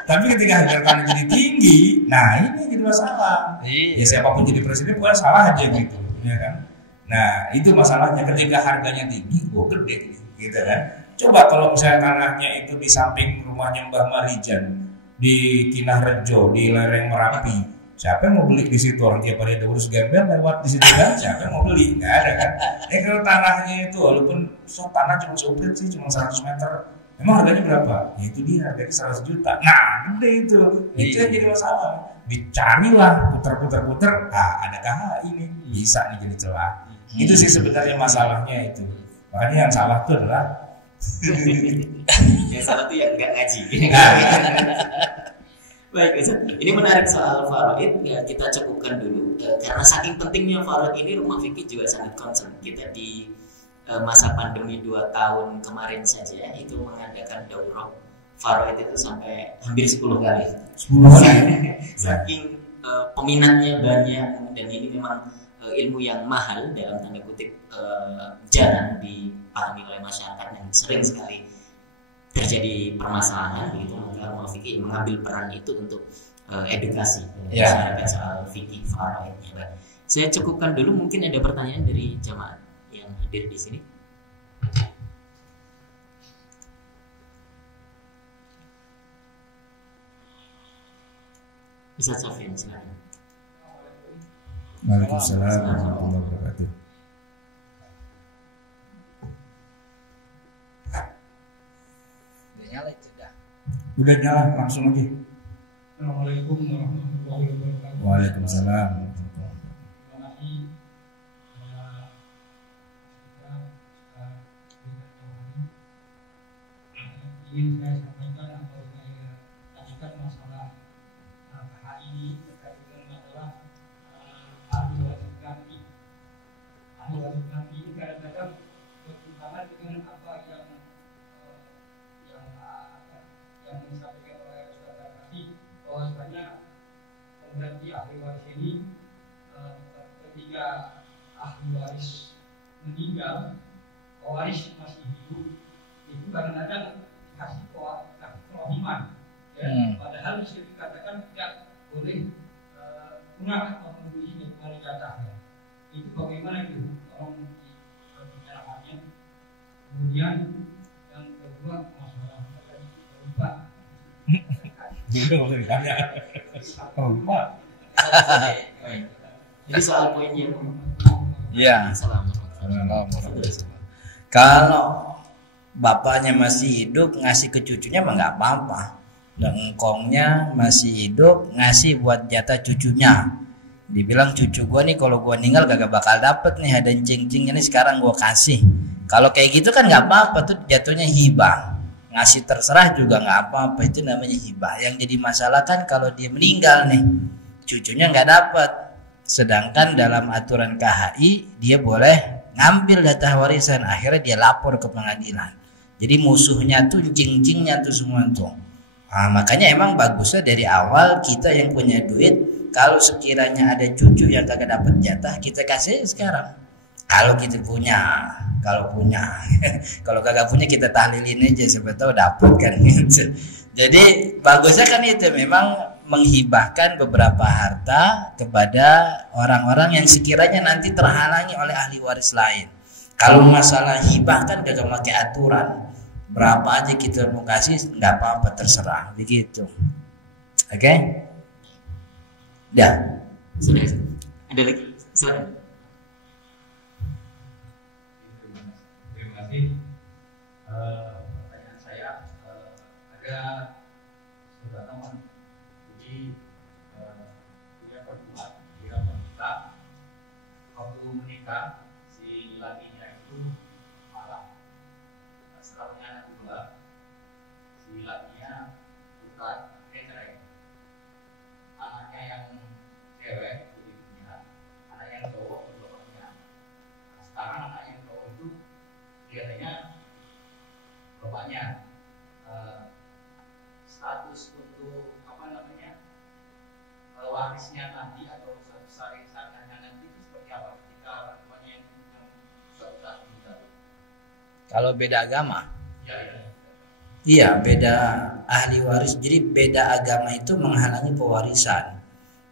Tapi ketika harga tanah jadi tinggi, nah ini jadi masalah. Ya siapapun jadi presiden bukan salah aja gitu, ya kan? Nah itu masalahnya ketika harganya tinggi, gede gitu kan. Coba kalau misalnya tanahnya itu di samping rumahnya Mbah Marijan di Kinah Rejo, di lereng Merapi, siapa yang mau beli di situ? Orang tiap hari ada urus gembel lewat di situ kan, siapa yang mau beli? Nggak ada kan? Kalau tanahnya itu walaupun tanah cuma seuprit sih, cuma 100 meter, emang harganya berapa? Ya itu dia harganya 100 juta. Nah gede itu yang jadi masalah. Dicarilah putar-putar, ada KHI ini bisa nih jadi celah. Itu sih sebenarnya masalahnya itu. Makanya yang salah itu adalah yang salah itu yang nggak ngaji. Baik, ini menarik soal faraid. Ya, kita cukupkan dulu karena saking pentingnya faraid ini, Rumah Fikih juga sangat concern. Kita di masa pandemi 2 tahun kemarin saja itu mengadakan daurah faraid itu sampai hampir 10 kali. Saking peminatnya banyak, dan ini memang ilmu yang mahal dalam tanda kutip, jarang dipahami oleh masyarakat yang sering sekali terjadi permasalahan begitu. Maka Rumah Fikih mengambil peran itu untuk edukasi Ya. masyarakat soal fikih faraidnya. Baik. Saya cukupkan dulu, mungkin ada pertanyaan dari jamaah yang hadir di sini. Ustaz Sofian, silakan. Waalaikumsalam warahmatullahi wabarakatuh. Udah nyala itu dah. Udah nyala, langsung lagi. Assalamualaikum warahmatullahi wabarakatuh. Waalaikumsalam. Terima kasih. Ingin saya sampaikan atau saya tanyakan masalah KHI terkait dengan masalah ahli waris nanti. Ahli waris nanti ini kadang-kadang bertentangan dengan apa yang disampaikan oleh Ustaz tadi, bahwasanya pengganti ahli waris ini ketika ahli waris meninggal, pewaris masih hidup, itu kadang-kadang kasih kerohiman, ya. Padahal bisa dikatakan tidak boleh kurang atau melebihi dari jatahnya. Itu bagaimana itu orang pembicaraannya. Kemudian yang kedua masalah lupa. Itu nggak usah ditanya. Lupa. Jadi soal poinnya. Iya. Assalamualaikum. Kalau bapaknya masih hidup ngasih ke cucunya mah nggak apa-apa. Dan engkongnya masih hidup ngasih buat jatah cucunya. Dibilang cucu gua nih kalau gua meninggal gak bakal dapet nih, ada cing-cingnya nih sekarang gua kasih. Kalau kayak gitu kan nggak apa-apa, tuh jatuhnya hibah. Ngasih terserah juga nggak apa-apa, itu namanya hibah. Yang jadi masalah kan kalau dia meninggal nih, cucunya nggak dapet. Sedangkan dalam aturan KHI dia boleh ngambil jatah warisan, akhirnya dia lapor ke pengadilan. Jadi musuhnya tuh cing-cingnya tuh semua tuh. Nah, makanya emang bagusnya dari awal kita yang punya duit, kalau sekiranya ada cucu yang kagak dapat jatah, kita kasih sekarang. Kalau kita punya, kalau kagak punya kita tahlilin aja, siapa tahu dapat kan gitu. Jadi bagusnya kan itu memang menghibahkan beberapa harta kepada orang-orang yang sekiranya nanti terhalangi oleh ahli waris lain. Kalau masalah hibah kan gak pakai aturan, berapa aja kita mau kasih nggak apa-apa, terserah begitu. Oke? Dah. Sudah. Ada lagi? Silakan. Terima kasih. Pertanyaan saya ada saudara teman jadi punya perempuan, dia menikah. Waktu menikah si lakinya itu marah. Setelah punya anak dua, si lakinya bukan cerai. Anaknya yang cewek itu punya, anak yang cowok juga punya. Nah, sekarang anak yang cowok itu biasanya bapaknya status untuk warisnya nanti atau sarisannya nanti itu seperti apa? Kita bapaknya yang suatu saat meninggal. Kalau beda agama, Ya. iya beda ahli waris. Jadi beda agama itu menghalangi pewarisan.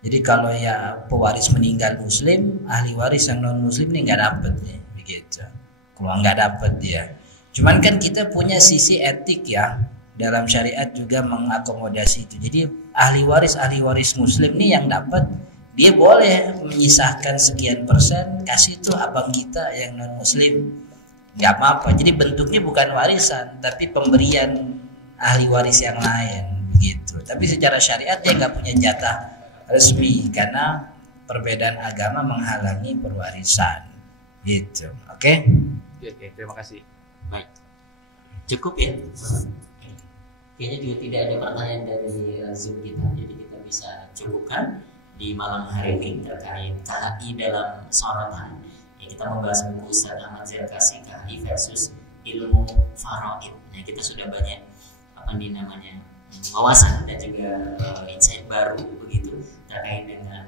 Jadi kalau ya pewaris meninggal muslim, ahli waris yang non muslim ini nggak dapet nih, begitu. Kalau nggak dapet dia. Cuman kan kita punya sisi etik ya, dalam syariat juga mengakomodasi itu. Jadi ahli waris muslim nih yang dapat, dia boleh menyisahkan sekian persen kasih tuh abang kita yang non muslim, nggak apa-apa. Jadi bentuknya bukan warisan tapi pemberian ahli waris yang lain begitu. Tapi secara syariat dia nggak punya jatah resmi karena perbedaan agama menghalangi perwarisan gitu. Oke? Oke, terima kasih. Baik. Cukup ya. Kayaknya juga tidak ada pertanyaan dari Zoom kita, jadi kita bisa cukupkan di malam hari ini terkait KHI dalam sorotan. Ya, kita membahas buku Ustaz Ahmad Zarkasi, KHI versus ilmu faraid. Nah, kita sudah banyak wawasan dan juga insight baru begitu terkait dengan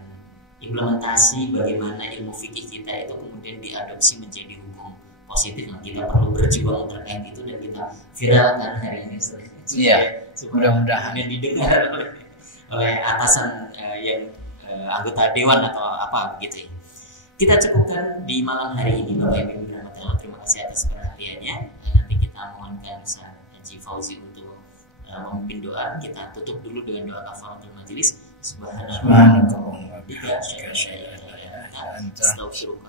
implementasi bagaimana ilmu fikih kita itu kemudian diadopsi menjadi hukum positif. Nah, kita perlu berjuang terkait itu dan kita viralkan hari ini. Iya, mudah-mudahan. Dan didengar oleh atasan yang anggota dewan atau apa begitu ya. Kita cukupkan di malam hari ini Bapak Ibu Rahmatullah. Terima kasih atas perhatiannya. Nanti kita mohonkan Ustaz Haji Fauzi untuk memimpin doa. Kita tutup dulu dengan doa kafaratul majelis. Subhanallah. Astaghfirullah.